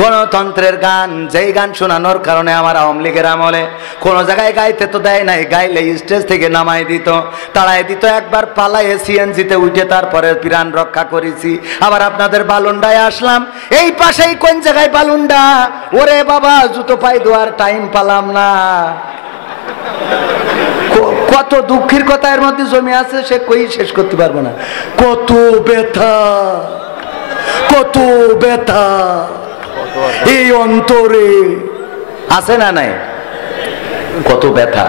গণতন্ত্রের গান। যেই গান শোনানোর কারণে আমার আওয়ামী লীগের আমলে কোনো জায়গায় গাইতে তো দেয় নাই, গাইলে স্টেজ থেকে নামাই দিত, তাড়াই দিত। একবার পালাইয়ে সিএনজিতে উঠে তারপরে প্রাণ রক্ষা করেছি। আবার আপনাদের বালুন্ডায় আসলাম, এই পাশেই কোন জায়গায় বালুন্ডা, ওরে বাবা জুতো পাই দেওয়ার টাইম পালাম না। কত দুঃখের কথা এর মধ্যে জমে আছে, সে কই শেষ করতে পারবো না। কত ব্যথা, কত ব্যথা এই অন্তরে আছে না নাই? কত ব্যথা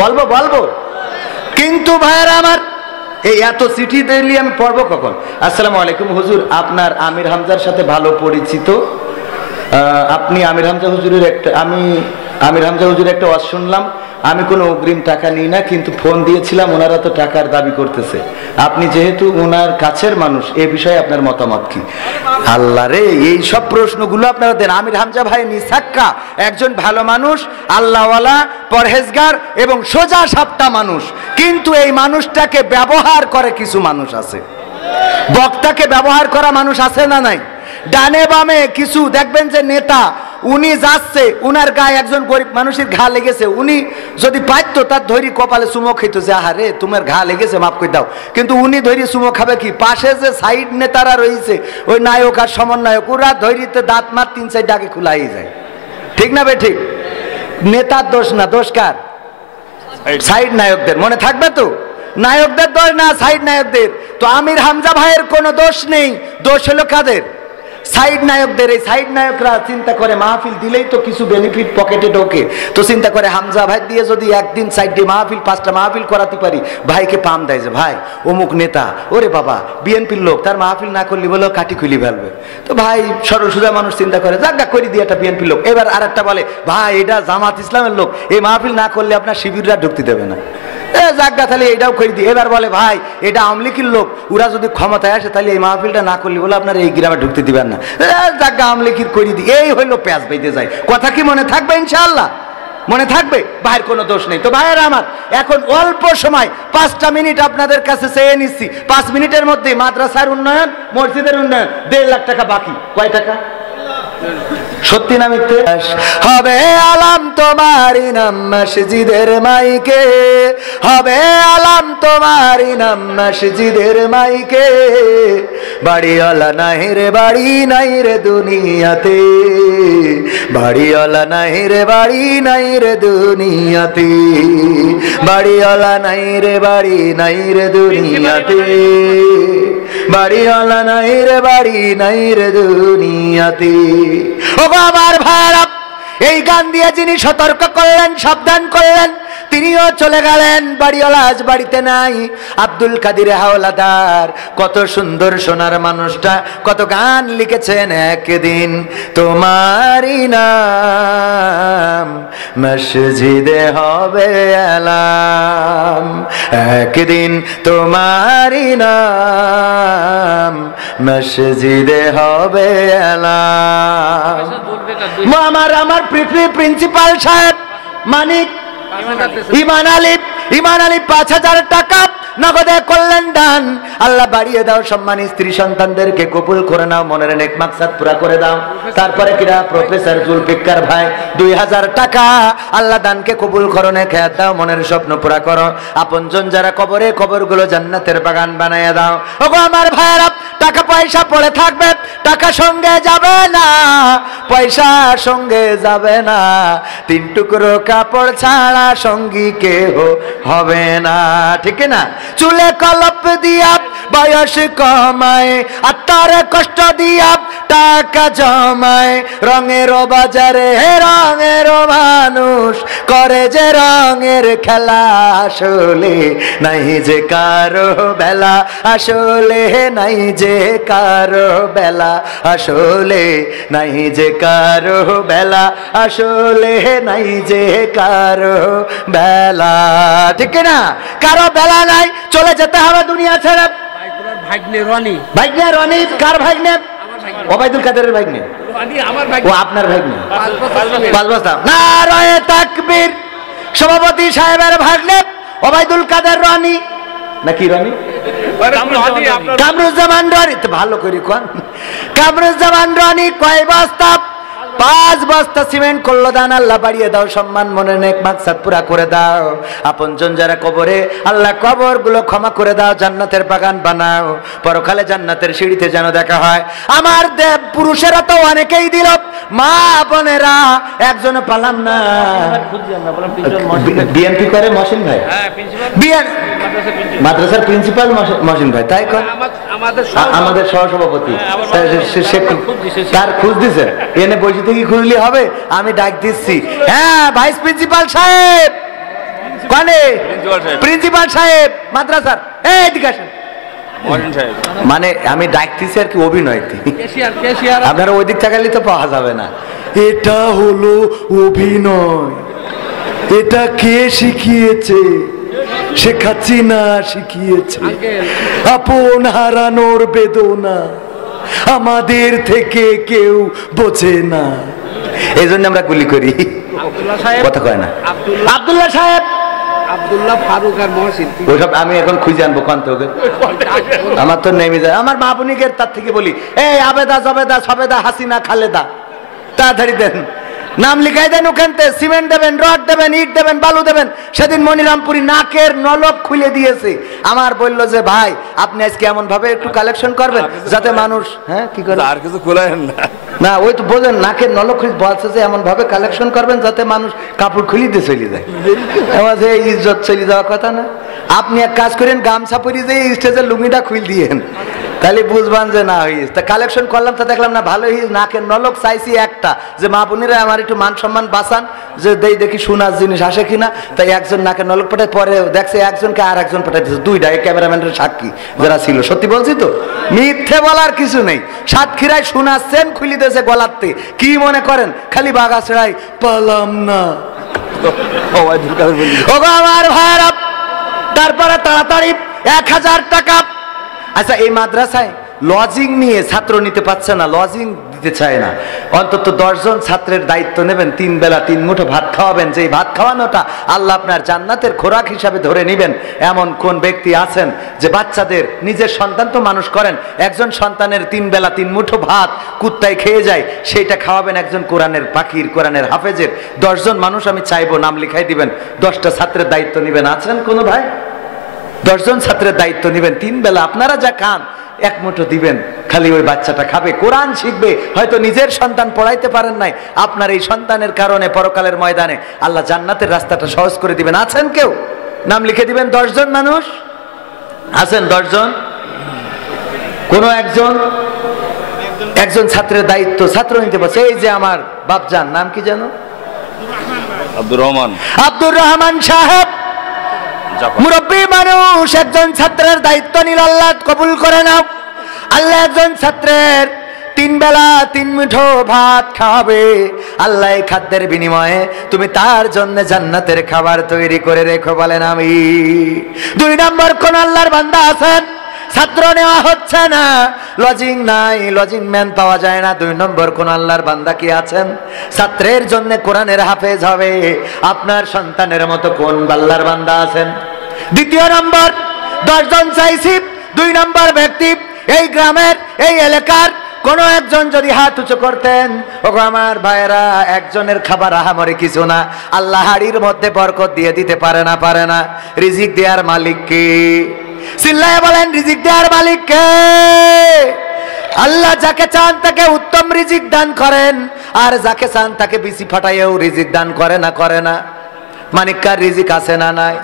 বলবো বলবো, কিন্তু ভাইয়েরা আমার, এই এত চিঠি দিলি আমি পড়বো কখন? আসসালামু আলাইকুম হুজুর, আপনার আমির হামজার সাথে ভালো পরিচিত, আপনি আমির হামজা হুজুরের একটা ওয়াজ শুনলাম, আমি কোনো অগ্রিম টাকা নিই না, কিন্তু ফোন দিয়েছিলাম, ওনারা তো টাকার দাবি করতেছে। আপনি যেহেতু ওনার কাছের মানুষ, এ বিষয়ে আপনার মতামত কি? আল্লাহ রে, এই সব প্রশ্নগুলো আপনারা দেন। আমির হামজা ভাই নিসাক্কা একজন ভালো মানুষ, আল্লাহওয়ালা, পরহেজগার এবং সোজা সাপটা মানুষ, কিন্তু এই মানুষটাকে ব্যবহার করে কিছু মানুষ আছে। বক্তাকে ব্যবহার করা মানুষ আছে না নাই? ডানে বামে কিছু দেখবেন যে নেতা, উনি যাচ্ছে, উনার গায়ে একজন গরিব মানুষের ঘা লেগেছে, উনি যদি পাইতো তার ধরি কপালে চুমো খেত যে আহারে তোমার ঘা লেগেছে মাফ করে দাও, কিন্তু উনি ধরি চুমো খাবে কি? পাশে যে সাইড নেতারা রয়েছে, ওই নায়ক আর সমন্বয়ক, ওরা ধরিতে দাঁত মার 3-4 ডাকে খুলাই যায়। ঠিক না বে ঠিক? নেতার দোষ না, দোষ কার? সাইড নায়কদের। মনে থাকবে তো, নায়কদের দোষ না, সাইড নায়কদের। তো আমির হামজা ভাইয়ের কোনো দোষ নেই, দোষ হলো কাদের? সাইড নায়কদের। এই সাইড নায়করা চিন্তা করে মাহফিল দিলেই তো কিছু বেনিফিট পকেটে ঢোকে, তো চিন্তা করে হামজা ভাই দিয়ে যদি একদিন সাইডে মাহফিল 5টা মাহফিল করাতে পারি, ভাইকে পাম দেয় যে ভাই অমুক নেতা, ওরে বাবা বিএনপির লোক, তার মাহফিল না করলি বলে কাটি খুলি ফেলবে। তো ভাই সরল সোজা মানুষ চিন্তা করে জাগা করে দিয়ে একটা বিএনপির লোক। এবার আর একটা বলে ভাই এটা জামাত ইসলামের লোক, এই মাহফিল না করলে আপনার শিবিররা ঢুকতে দেবে না, জাগা তাহলে এটাও করে দিই। এবার বলে ভাই এটা আওয়ামী লীগের লোক, ওরা যদি ক্ষমতায় আসে তাহলে এই মাহফিলটা না করলে বলে আপনার এই গ্রামে ঢুকতে দিবেন না, জাগা আওয়ামী লীগের করে দিই। এই হইলো প্যাঁচ বেঁধে যায়। কথা কি মনে থাকবে? ইনশাআল্লাহ মনে থাকবে। ভাইয়ের কোনো দোষ নেই। তো ভাইয়েরা আমার, এখন অল্প সময় 5টা মিনিট আপনাদের কাছে চেয়ে নিচ্ছি। 5 মিনিটের মধ্যে মাদ্রাসার উন্নয়ন, মসজিদের উন্নয়ন, 1.5 লাখ টাকা বাকি। কয় টাকা? সত্যি না মিথ্যে? হবে আলাম তোমারি নাম মসজিদের মাইকে, হবে আলাম তোমারি নাম মসজিদের মাইকে, বাড়িওয়ালা নাই রে বাড়ি নাই রে দুনিয়াতে, বাড়িওয়ালা নাই রে বাড়ি নাই রে দুনিয়াতে, বাড়িওয়ালা নাই রে বাড়ি নাই রে দুনিয়াতে, বাড়িওয়ালা নাই রে বাড়ি নাই রে দুনিয়াতে। ও আমার ভাইরা, এই গান দিয়ে যিনি সতর্ক করলেন, সাবধান করলেন, তিনিও চলে গেলেন, বাড়িওয়ালা আজ বাড়িতে নাই। আব্দুল কাদের হাওলাদার, কত সুন্দর সোনার মানুষটা, কত গান লিখেছেন। একদিন তোমারই নাম মসজিদে হবে এলাম, একদিন তোমারই নাম মসজিদে হবে এলাম। আমার প্রিন্সিপাল সাহেব মানিক ইমান আলী 5,000 টাকা নগদে করলেন দান। আল্লাহ বাড়িয়ে দাও, সম্মানী স্ত্রী সন্তানদেরকে কবুল করে নাও, মনের নেক মাকসাদ পুরা করে দাও। তারপরে কিরা প্রফেসর জুলফিকার ভাই 2,000 টাকা, আল্লাহ দানকে কবুল করো, নেক হায়াত দাও, মনের স্বপ্ন পুরা করো। আপনজন যারা কবরে, কবরগুলো জান্নাতের বাগান বানাইয়া দাও। ওগো আমার ভাইয়েরা, টাকা পয়সা পড়ে থাকবে, টাকা সঙ্গে যাবে না, পয়সা সঙ্গে যাবে না, 3 টুকরো কাপড় ছাড়া সঙ্গী কেহ হবে না। ঠিক না? চুলে কলপ দিয়া বয়স কমায়, আত্মারে কষ্ট দিয়া টাকা জমায়, রঙের বাজারে রঙের মানুষ করে যে রঙের খেলা, আসলে নাই যে কারো বেলা, আসলে নাই যে কারো বেলা, আসলে নাই যে কারো বেলা, আসলে নাই যে কারো বেলা। ঠিক না? কারো বেলা নাই, চলে যেতে হবে দুনিয়া ছেড়ে। ভাগ্নে রনি, ভাগ্নে রনি কার ভাগ্নে? ওবায়দুল কাদেরের ভাগ্নে। ও আপনার ভাগ্নে? 5 বছর। নারায়ে তাকবীর, সভাপতি সাহেবের ভাগ্নে ওবায়দুল কাদের রনি নাকি রনি? কামরুজ্জামান রনি। ভালো করে কোন কামরুজ্জামান রনি কয় বস্তা? 5 বস্তা সিমেন্ট করলো দান। আল্লাহ বাড়িয়ে দাও, সম্মান, মনে নেক মাকসাদ পুরা করে দাও। আপনজন যারা কবরে, আল্লাহ কবর গুলো ক্ষমা করে দাও, জান্নাতের বাগান বানাও, পরকালে জান্নাতের সিঁড়িতে যেন দেখা হয়। আমার দেব পুরুষেরা তো অনেকেই দিল, মা বোনেরা একজন পালাম না। বিএনপি করে মহসিন ভাই, মাদ্রাসার প্রিন্সিপাল মহসিন ভাই, তাই কর আমাদের সহসভাপতি, তার খোঁজ দিছে, এনে বসে থেকে খুঁজলে হবে? আমি ডাক দিচ্ছি। হ্যাঁ ভাইস প্রিন্সিপাল সাহেব, কানে প্রিন্সিপাল সাহেব মাদ্রাসার, এদিকে আসেন, মহাজন সাহেব মানে আমি ডাকতেছি আর কি অভিনয় কেশিয়ার কেশিয়ার আপনারা ওই দিক তাকালে তো পাওয়া যাবে না। এটা হলো অভিনয়। এটা কে শিখিয়েছে? শেখ হাসিনা শিখিয়েছে। আপন হারানোর বেদনা আমাদের থেকে কেউ বোঝে না, এই জন্য আমরা গুলি করি। আব্দুল্লাহ সাহেব কথা কয় না। আব্দুল্লাহ সাহেব আব্দুল্লাহ ফারুক আর মহসিন ওইসব আমি এখন খুঁজে আনবো কান্ত ওকে, আমার তো নেমে যায়। আমার মা বোনিকের তার থেকে বলি, এই আবেদা জবেদা সবেদা হাসিনা খালেদা তাড়াতাড়ি দেন, নাম লিখাই দেন ওখানতে, সিমেন্ট দেবেন, রড দেবেন, ইট দেবেন, বালু দেবেন। সেদিন মনিরামপুরি নাকের নলক খুলে দিয়েছে। আমার বললো যে ভাই আপনি আজকে এমন ভাবে একটু কালেকশন করবেন যাতে মানুষ, হ্যাঁ কি করে, আর কিছু খোলেন না না ওই তো বোঝেন নাকের নলক খুলে বলছে যে এমন ভাবে কালেকশন করবেন যাতে মানুষ কাপড় খুলি দিয়ে চলে যায়। আমার যে ইজ্জত চলে যাওয়ার কথা না। আপনি এক কাজ করেন, গামছা পরি যে স্টেজের লুঙ্গিটা খুলে দিয়েন, তাহলে বুঝবান যে না হয়েছে। তা কালেকশন করলাম, তা দেখলাম না ভালো হয়েছে। নাকের নলক চাইছি একটা, যে মা বোনেরা আমার একটু মান সম্মান বাঁচান, যে দেখি সোনার জিনিস আসে কিনা। তাই একজন নাকের নলক পাঠায়, পরে দেখছে একজনকে আর একজন পাঠাই দিচ্ছে, দুইটা ক্যামেরাম্যানের সাক্ষী যারা ছিল। সত্যি বলছি তো, মিথ্যে বলার কিছু নেই। সাতক্ষীরায় সোনার চেন খুলি দিয়েছে গলাতে। কি মনে করেন খালি বাগাছড়াই পালাম না? ওগো আমার ভাইয়েরা, তারপরে তাড়াতাড়ি 1000 টাকা। আচ্ছা এই মাদ্রাসায় লজিং নিয়ে ছাত্র নিতে পারছে না, লজিং দিতে চায় না। অন্তত 10 জন ছাত্রের দায়িত্ব নেবেন, 3 বেলা 3 মুঠো ভাত খাওয়াবেন। যেই ভাত খাওয়ানোটা আল্লাহ আপনার জান্নাতের খোরাক হিসাবে ধরে নেবেন। এমন কোন ব্যক্তি আছেন যে বাচ্চাদের, নিজের সন্তান তো মানুষ করেন, একজন সন্তানের 3 বেলা 3 মুঠো ভাত কুত্তায় খেয়ে যায়, সেইটা খাওয়াবেন একজন কোরআনের পাখির, কোরআনের হাফেজের। 10 জন মানুষ আমি চাইবো, নাম লিখাই দিবেন, 10টা ছাত্রের দায়িত্ব নেবেন। আছেন কোনো ভাই? 10 জন ছাত্রের দায়িত্ব নেবেন, 3 বেলা আপনারা যা খান 1 মুঠো দিবেন, খালি ওই বাচ্চাটা খাবে, কোরআন শিখবে। হয়তো নিজের সন্তান পড়াইতে পারেন নাই, আপনার এই সন্তানের কারণে পরকালের ময়দানে আল্লাহ জান্নাতের রাস্তাটা সহজ করে দিবেন। আছেন কেউ? নাম লিখে দিবেন। 10 জন মানুষ আছেন? 10 জন? কোন একজন ছাত্রের দায়িত্ব, ছাত্র নিতে পারছে। এই যে আমার বাপজান, নাম কি জানো? আব্দুর রহমান। আব্দুর রহমান সাহেব মুরব্বী মানুষ, একজন ছাত্রের দায়িত্ব নিল, আল্লাহ কবুল করে নাও। আল্লাহ একজন ছাত্রের 3 বেলা 3 মুঠো ভাত খাওয়াবে। আল্লাহ এই খাদ্যের বিনিময়ে তুমি তার জন্য জান্নাতের খাবার তৈরি করে রেখো, বলেন আমি। 2 নম্বর, কোন আল্লাহর বান্দা আছেন ছাত্র নেওয়া হচ্ছে না, লজিং নাই, লজিং ম্যান পাওয়া যায় না। 2 নম্বর, কোন আল্লাহর বান্দা কি আছেন ছাত্রের জন্য কোরআনের হাফেজ হবে? আপনার সন্তানের মতো কোন আল্লাহর বান্দা আছেন? 2 নম্বর, 10 জন চাইছি। 2 নম্বর ব্যক্তি, এই গ্রামের, এই এলাকার কোন একজন যদি হাত উঁচু করতেন। ওগো আমার ভাইয়েরা, একজনের খাবার আহামরি কিছু না, আল্লাহ হাড়ির মধ্যে বরকত দিয়ে দিতে পারে না? পারে না? রিজিক দেওয়ার মালিক কে? চিল্লায় বলেন, রিজিক দেওয়ার মালিক কে? আল্লাহ যাকে চান তাকে উত্তম রিজিক দান করেন, আর যাকে চান তাকে বিচি ফাটাইও রিজিক দান করে না? করে না? মানিকার রিজিক আছে না নাই?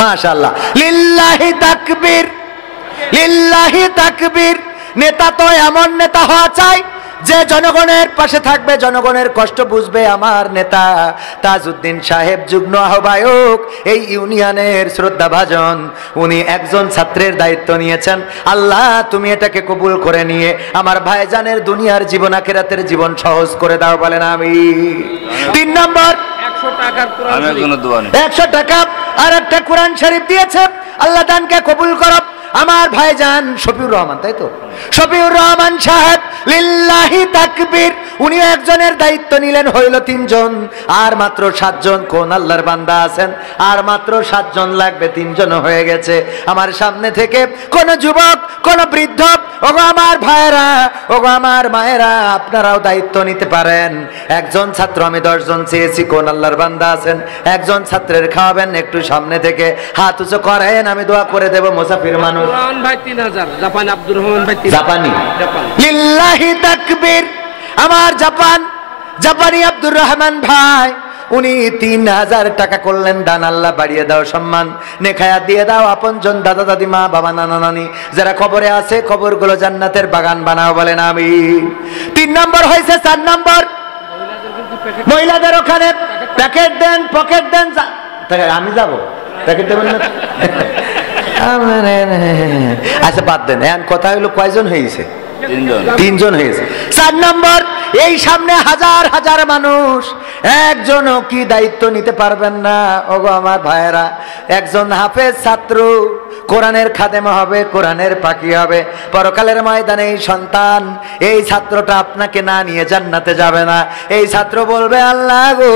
মাশাআল্লাহ, লিল্লাহি তাকবীর, লিল্লাহি তাকবীর। নেতা তো এমন নেতা হওয়া চাই যে জনগণের পাশে থাকবে, জনগণের কষ্ট বুঝবে। আমার নেতা তাজউদ্দিন সাহেব যুগ্ম আহ্বায়ক, এই ইউনিয়নের শ্রদ্ধাভাজন, উনি একজন ছাত্রের দায়িত্ব নিয়েছেন। আল্লাহ তুমি এটাকে কবুল করে নিয়ে আমার ভাইজানের দুনিয়ার জীবন আখিরাতের জীবন সহজ করে দাও, বলেন আমি। 3 নম্বর, 100 টাকা আর একটা কোরআন শরীফ দিয়েছে। আল্লাহ দানকে কবুল করো। আমার ভাইজান শফিউর রহমান, তাই তো? শফিউর রহমান সাহেব, লিল্লাহি তাকবীর। উনি একজনের দায়িত্ব নিলেন, হইল 3 জন, আর মাত্র 7 জন। কোন আল্লাহর বান্দা আছেন আর মাত্র 7 জন লাগবে? 3 জন হয়ে গেছে। আমার সামনে থেকে কোন যুবক, কোন বৃদ্ধ, ওগো আমার ভাইয়েরা, ওগো আমার মায়েরা, আপনারাও দায়িত্ব নিতে পারেন। একজন ছাত্র, আমি 10 জন চেয়েছি। কোন আল্লাহর বান্দা আছেন একজন ছাত্রের খাওয়াবেন? একটু সামনে থেকে হাত উঁচু করেন, আমি দোয়া করে দেব। মুসাফির মানুষ ভাই 3000, জাপান আব্দুর রহমান ভাই, জাপানি। লিল্লাহি তাকবীর। আমার জাপানি আব্দুর রহমান ভাই, উনি 3000 টাকা করলেন দান। আল্লাহ বাড়িয়ে দাও, সম্মান নেখায়া দিয়ে দাও। আপনজন, দাদা দাদি, মা বাবা, নানা নানি যারা কবরে আছে, কবরগুলো জান্নাতের বাগান বানাও, বলেন আমি। 3 নম্বর হয়েছে। 4 নম্বর, মহিলাদের ওখানে প্যাকেট দেন, পকেট দেন। আমি যাব, প্যাকেট দেবেন না? আচ্ছা বাদ দেন, এখন কথা হলো কয়জন হয়েছে? 3 জন। 3 জন হয়েছে। 4 নম্বর, এই সামনে হাজার হাজার মানুষ, একজনও কি দায়িত্ব নিতে পারবেন না? ওগো আমার ভাইয়েরা, একজন হাফেজ ছাত্র কোরআনের খাদেম হবে, কোরআনের পাখি হবে, পরকালের ময়দানে এই সন্তান, এই ছাত্রটা আপনাকে না নিয়ে জান্নাতে যাবে না। এই ছাত্র বলবে, আল্লাহ গো,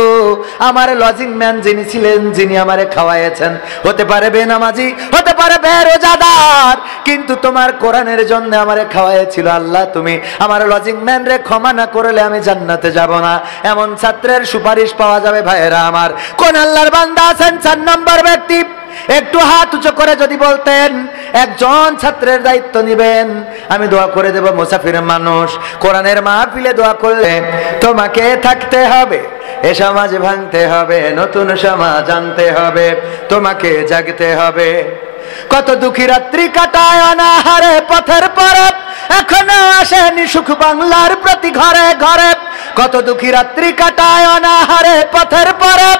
আমার লজিং ম্যান যিনি ছিলেন, যিনি আমারে খাওয়াইয়েছেন, হতে পারে বেনামাজি, হতে পারে বেরোজাদার, কিন্তু তোমার কোরআনের জন্য আমারে খাওয়াইয়েছিল। আল্লাহ, তুমি আমার লজিং ম্যান রে ক্ষমা না করলে আমি জান্নাতে যাব না। এমন ছাত্রের সুপারিশ পাওয়া যাবে ভাইয়েরা আমার। কোন আল্লাহর বান্দা আছেন 4 নম্বর ব্যক্তি? একটু হাত উঁচু করে যদি বলতেন একজন ছাত্রের দায়িত্ব নিবেন, আমি দোয়া করে দেব। মুসাফির মানুষ কোরআনের মাহফিলে দোয়া করলে, তোমাকে থাকতে হবে, এ সমাজ ভাঙতে হবে, নতুন সমাজ আনতে হবে, তোমাকে জাগতে হবে। কত দুঃখী রাত্রি কাটায় অনাহারে পথের পরে, এখনো আসেনি সুখ বাংলার প্রতি ঘরে ঘরে। কত দুঃখী রাত্রি কাটায় অনাহারে পথের পরে,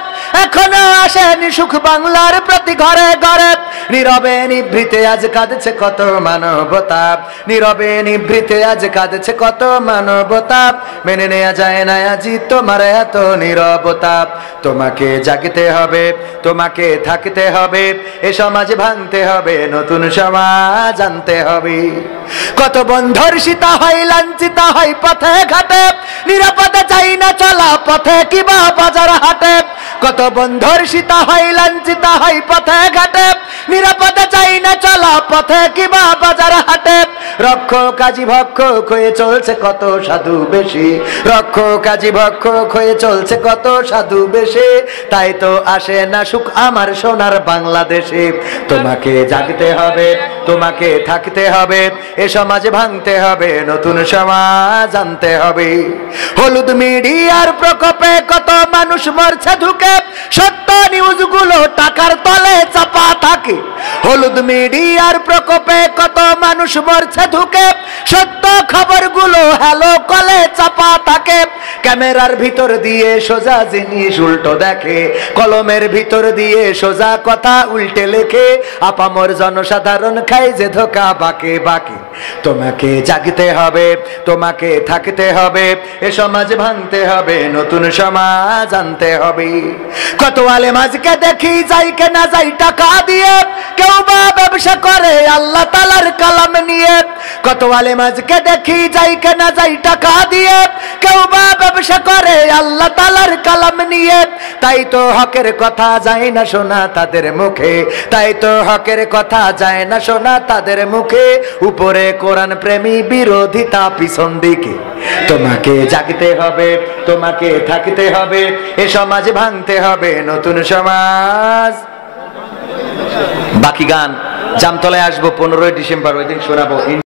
এখনো আসেনি সুখ বাংলার প্রতি ঘরে ঘরে। নীরবে নিভৃতে আজ কাঁদছে কত মানবতা, নীরবে নিভৃতে আজ কাঁদছে কত মানবতা। মেনে নেওয়া যায় না আজি তোমার এত নীরবতা। তোমাকে জাগতে হবে, তোমাকে থাকতে হবে, এ সমাজ ভাঙতে হবে, নতুন সমাজ আনতে হবে। কত বন্ধর্ষিতা হয়, লাঞ্ছিতা হয় পথে ঘাটে, নিরাপদে চাই না চলা পথে কিবা বাজার হাটে। কত বন্ধর্ষিতা হয়, লাঞ্ছিতা হয় পথে ঘাটে, নিরাপদে চাই না চলা পথে কিবা বাজার হাটে। রক্ষ কাজী ভক্ষক হয়ে চলছে কত সাধু বেশি, রক্ষ কাজী ভক্ষক হয়ে চলছে কত সাধু বেশি। তাই তো আসে না সুখ আমার সোনার বাংলাদেশে। তোমাকে জাগতে হবে, তোমাকে থাকতে হবে, এ সমাজ ভাঙতে হবে, নতুন সমাজ আনতে হবে। হলুদ মিডিয়ার প্রকোপে কত মানুষ মরছে ঢুকে, সত্য নিউজগুলো টাকার তলে চাপা থাকে। হলুদ মিডিয়ার প্রকোপে কত মানুষ মরছে ঢুকে, সত্য খবরগুলো হ্যালো কলে চাপা থাকে। ক্যামেরার ভিতর দিয়ে সোজা জিনিস উল্টো দেখে, কলমের ভিতর দিয়ে সোজা কথা উল্টে লেখে। আপামর জনসাধারণ খাই যে ধোকা বাকে বাকে। তোমাকে জাগতে হবে, তোমাকে থাকতে হবে, এ সমাজ ভাঙতে হবে, নতুন সমাজ আনতে হবে। কত আলেম আজকে দেখি যাই কে না যাই টাকা দিয়ে, কেউ বা ব্যবসা করে আল্লাহ তাআলার কালাম নিয়ে। কত আলেম আজকে দেখি যাই কে না যাই টাকা দিয়ে, কেউ বা ব্যবসা করে আল্লাহ তাআলার কালাম নিয়ে। তাই তো হকের কথা যায় না শোনা তাদের মুখে, তাই তো হকের কথা যায় না শোনা তাদের মুখে। উপরে কোরআন প্রেমী, বিরোধিতা পিছন দিকে। তোমাকে জাগতে হবে, তোমাকে থাকতে হবে, এ সমাজ ভাঙতে হবে, নতুন সমাজ। বাকি গান জামতলায় আসবো 15ই ডিসেম্বর, ওই দিন শোনাবো।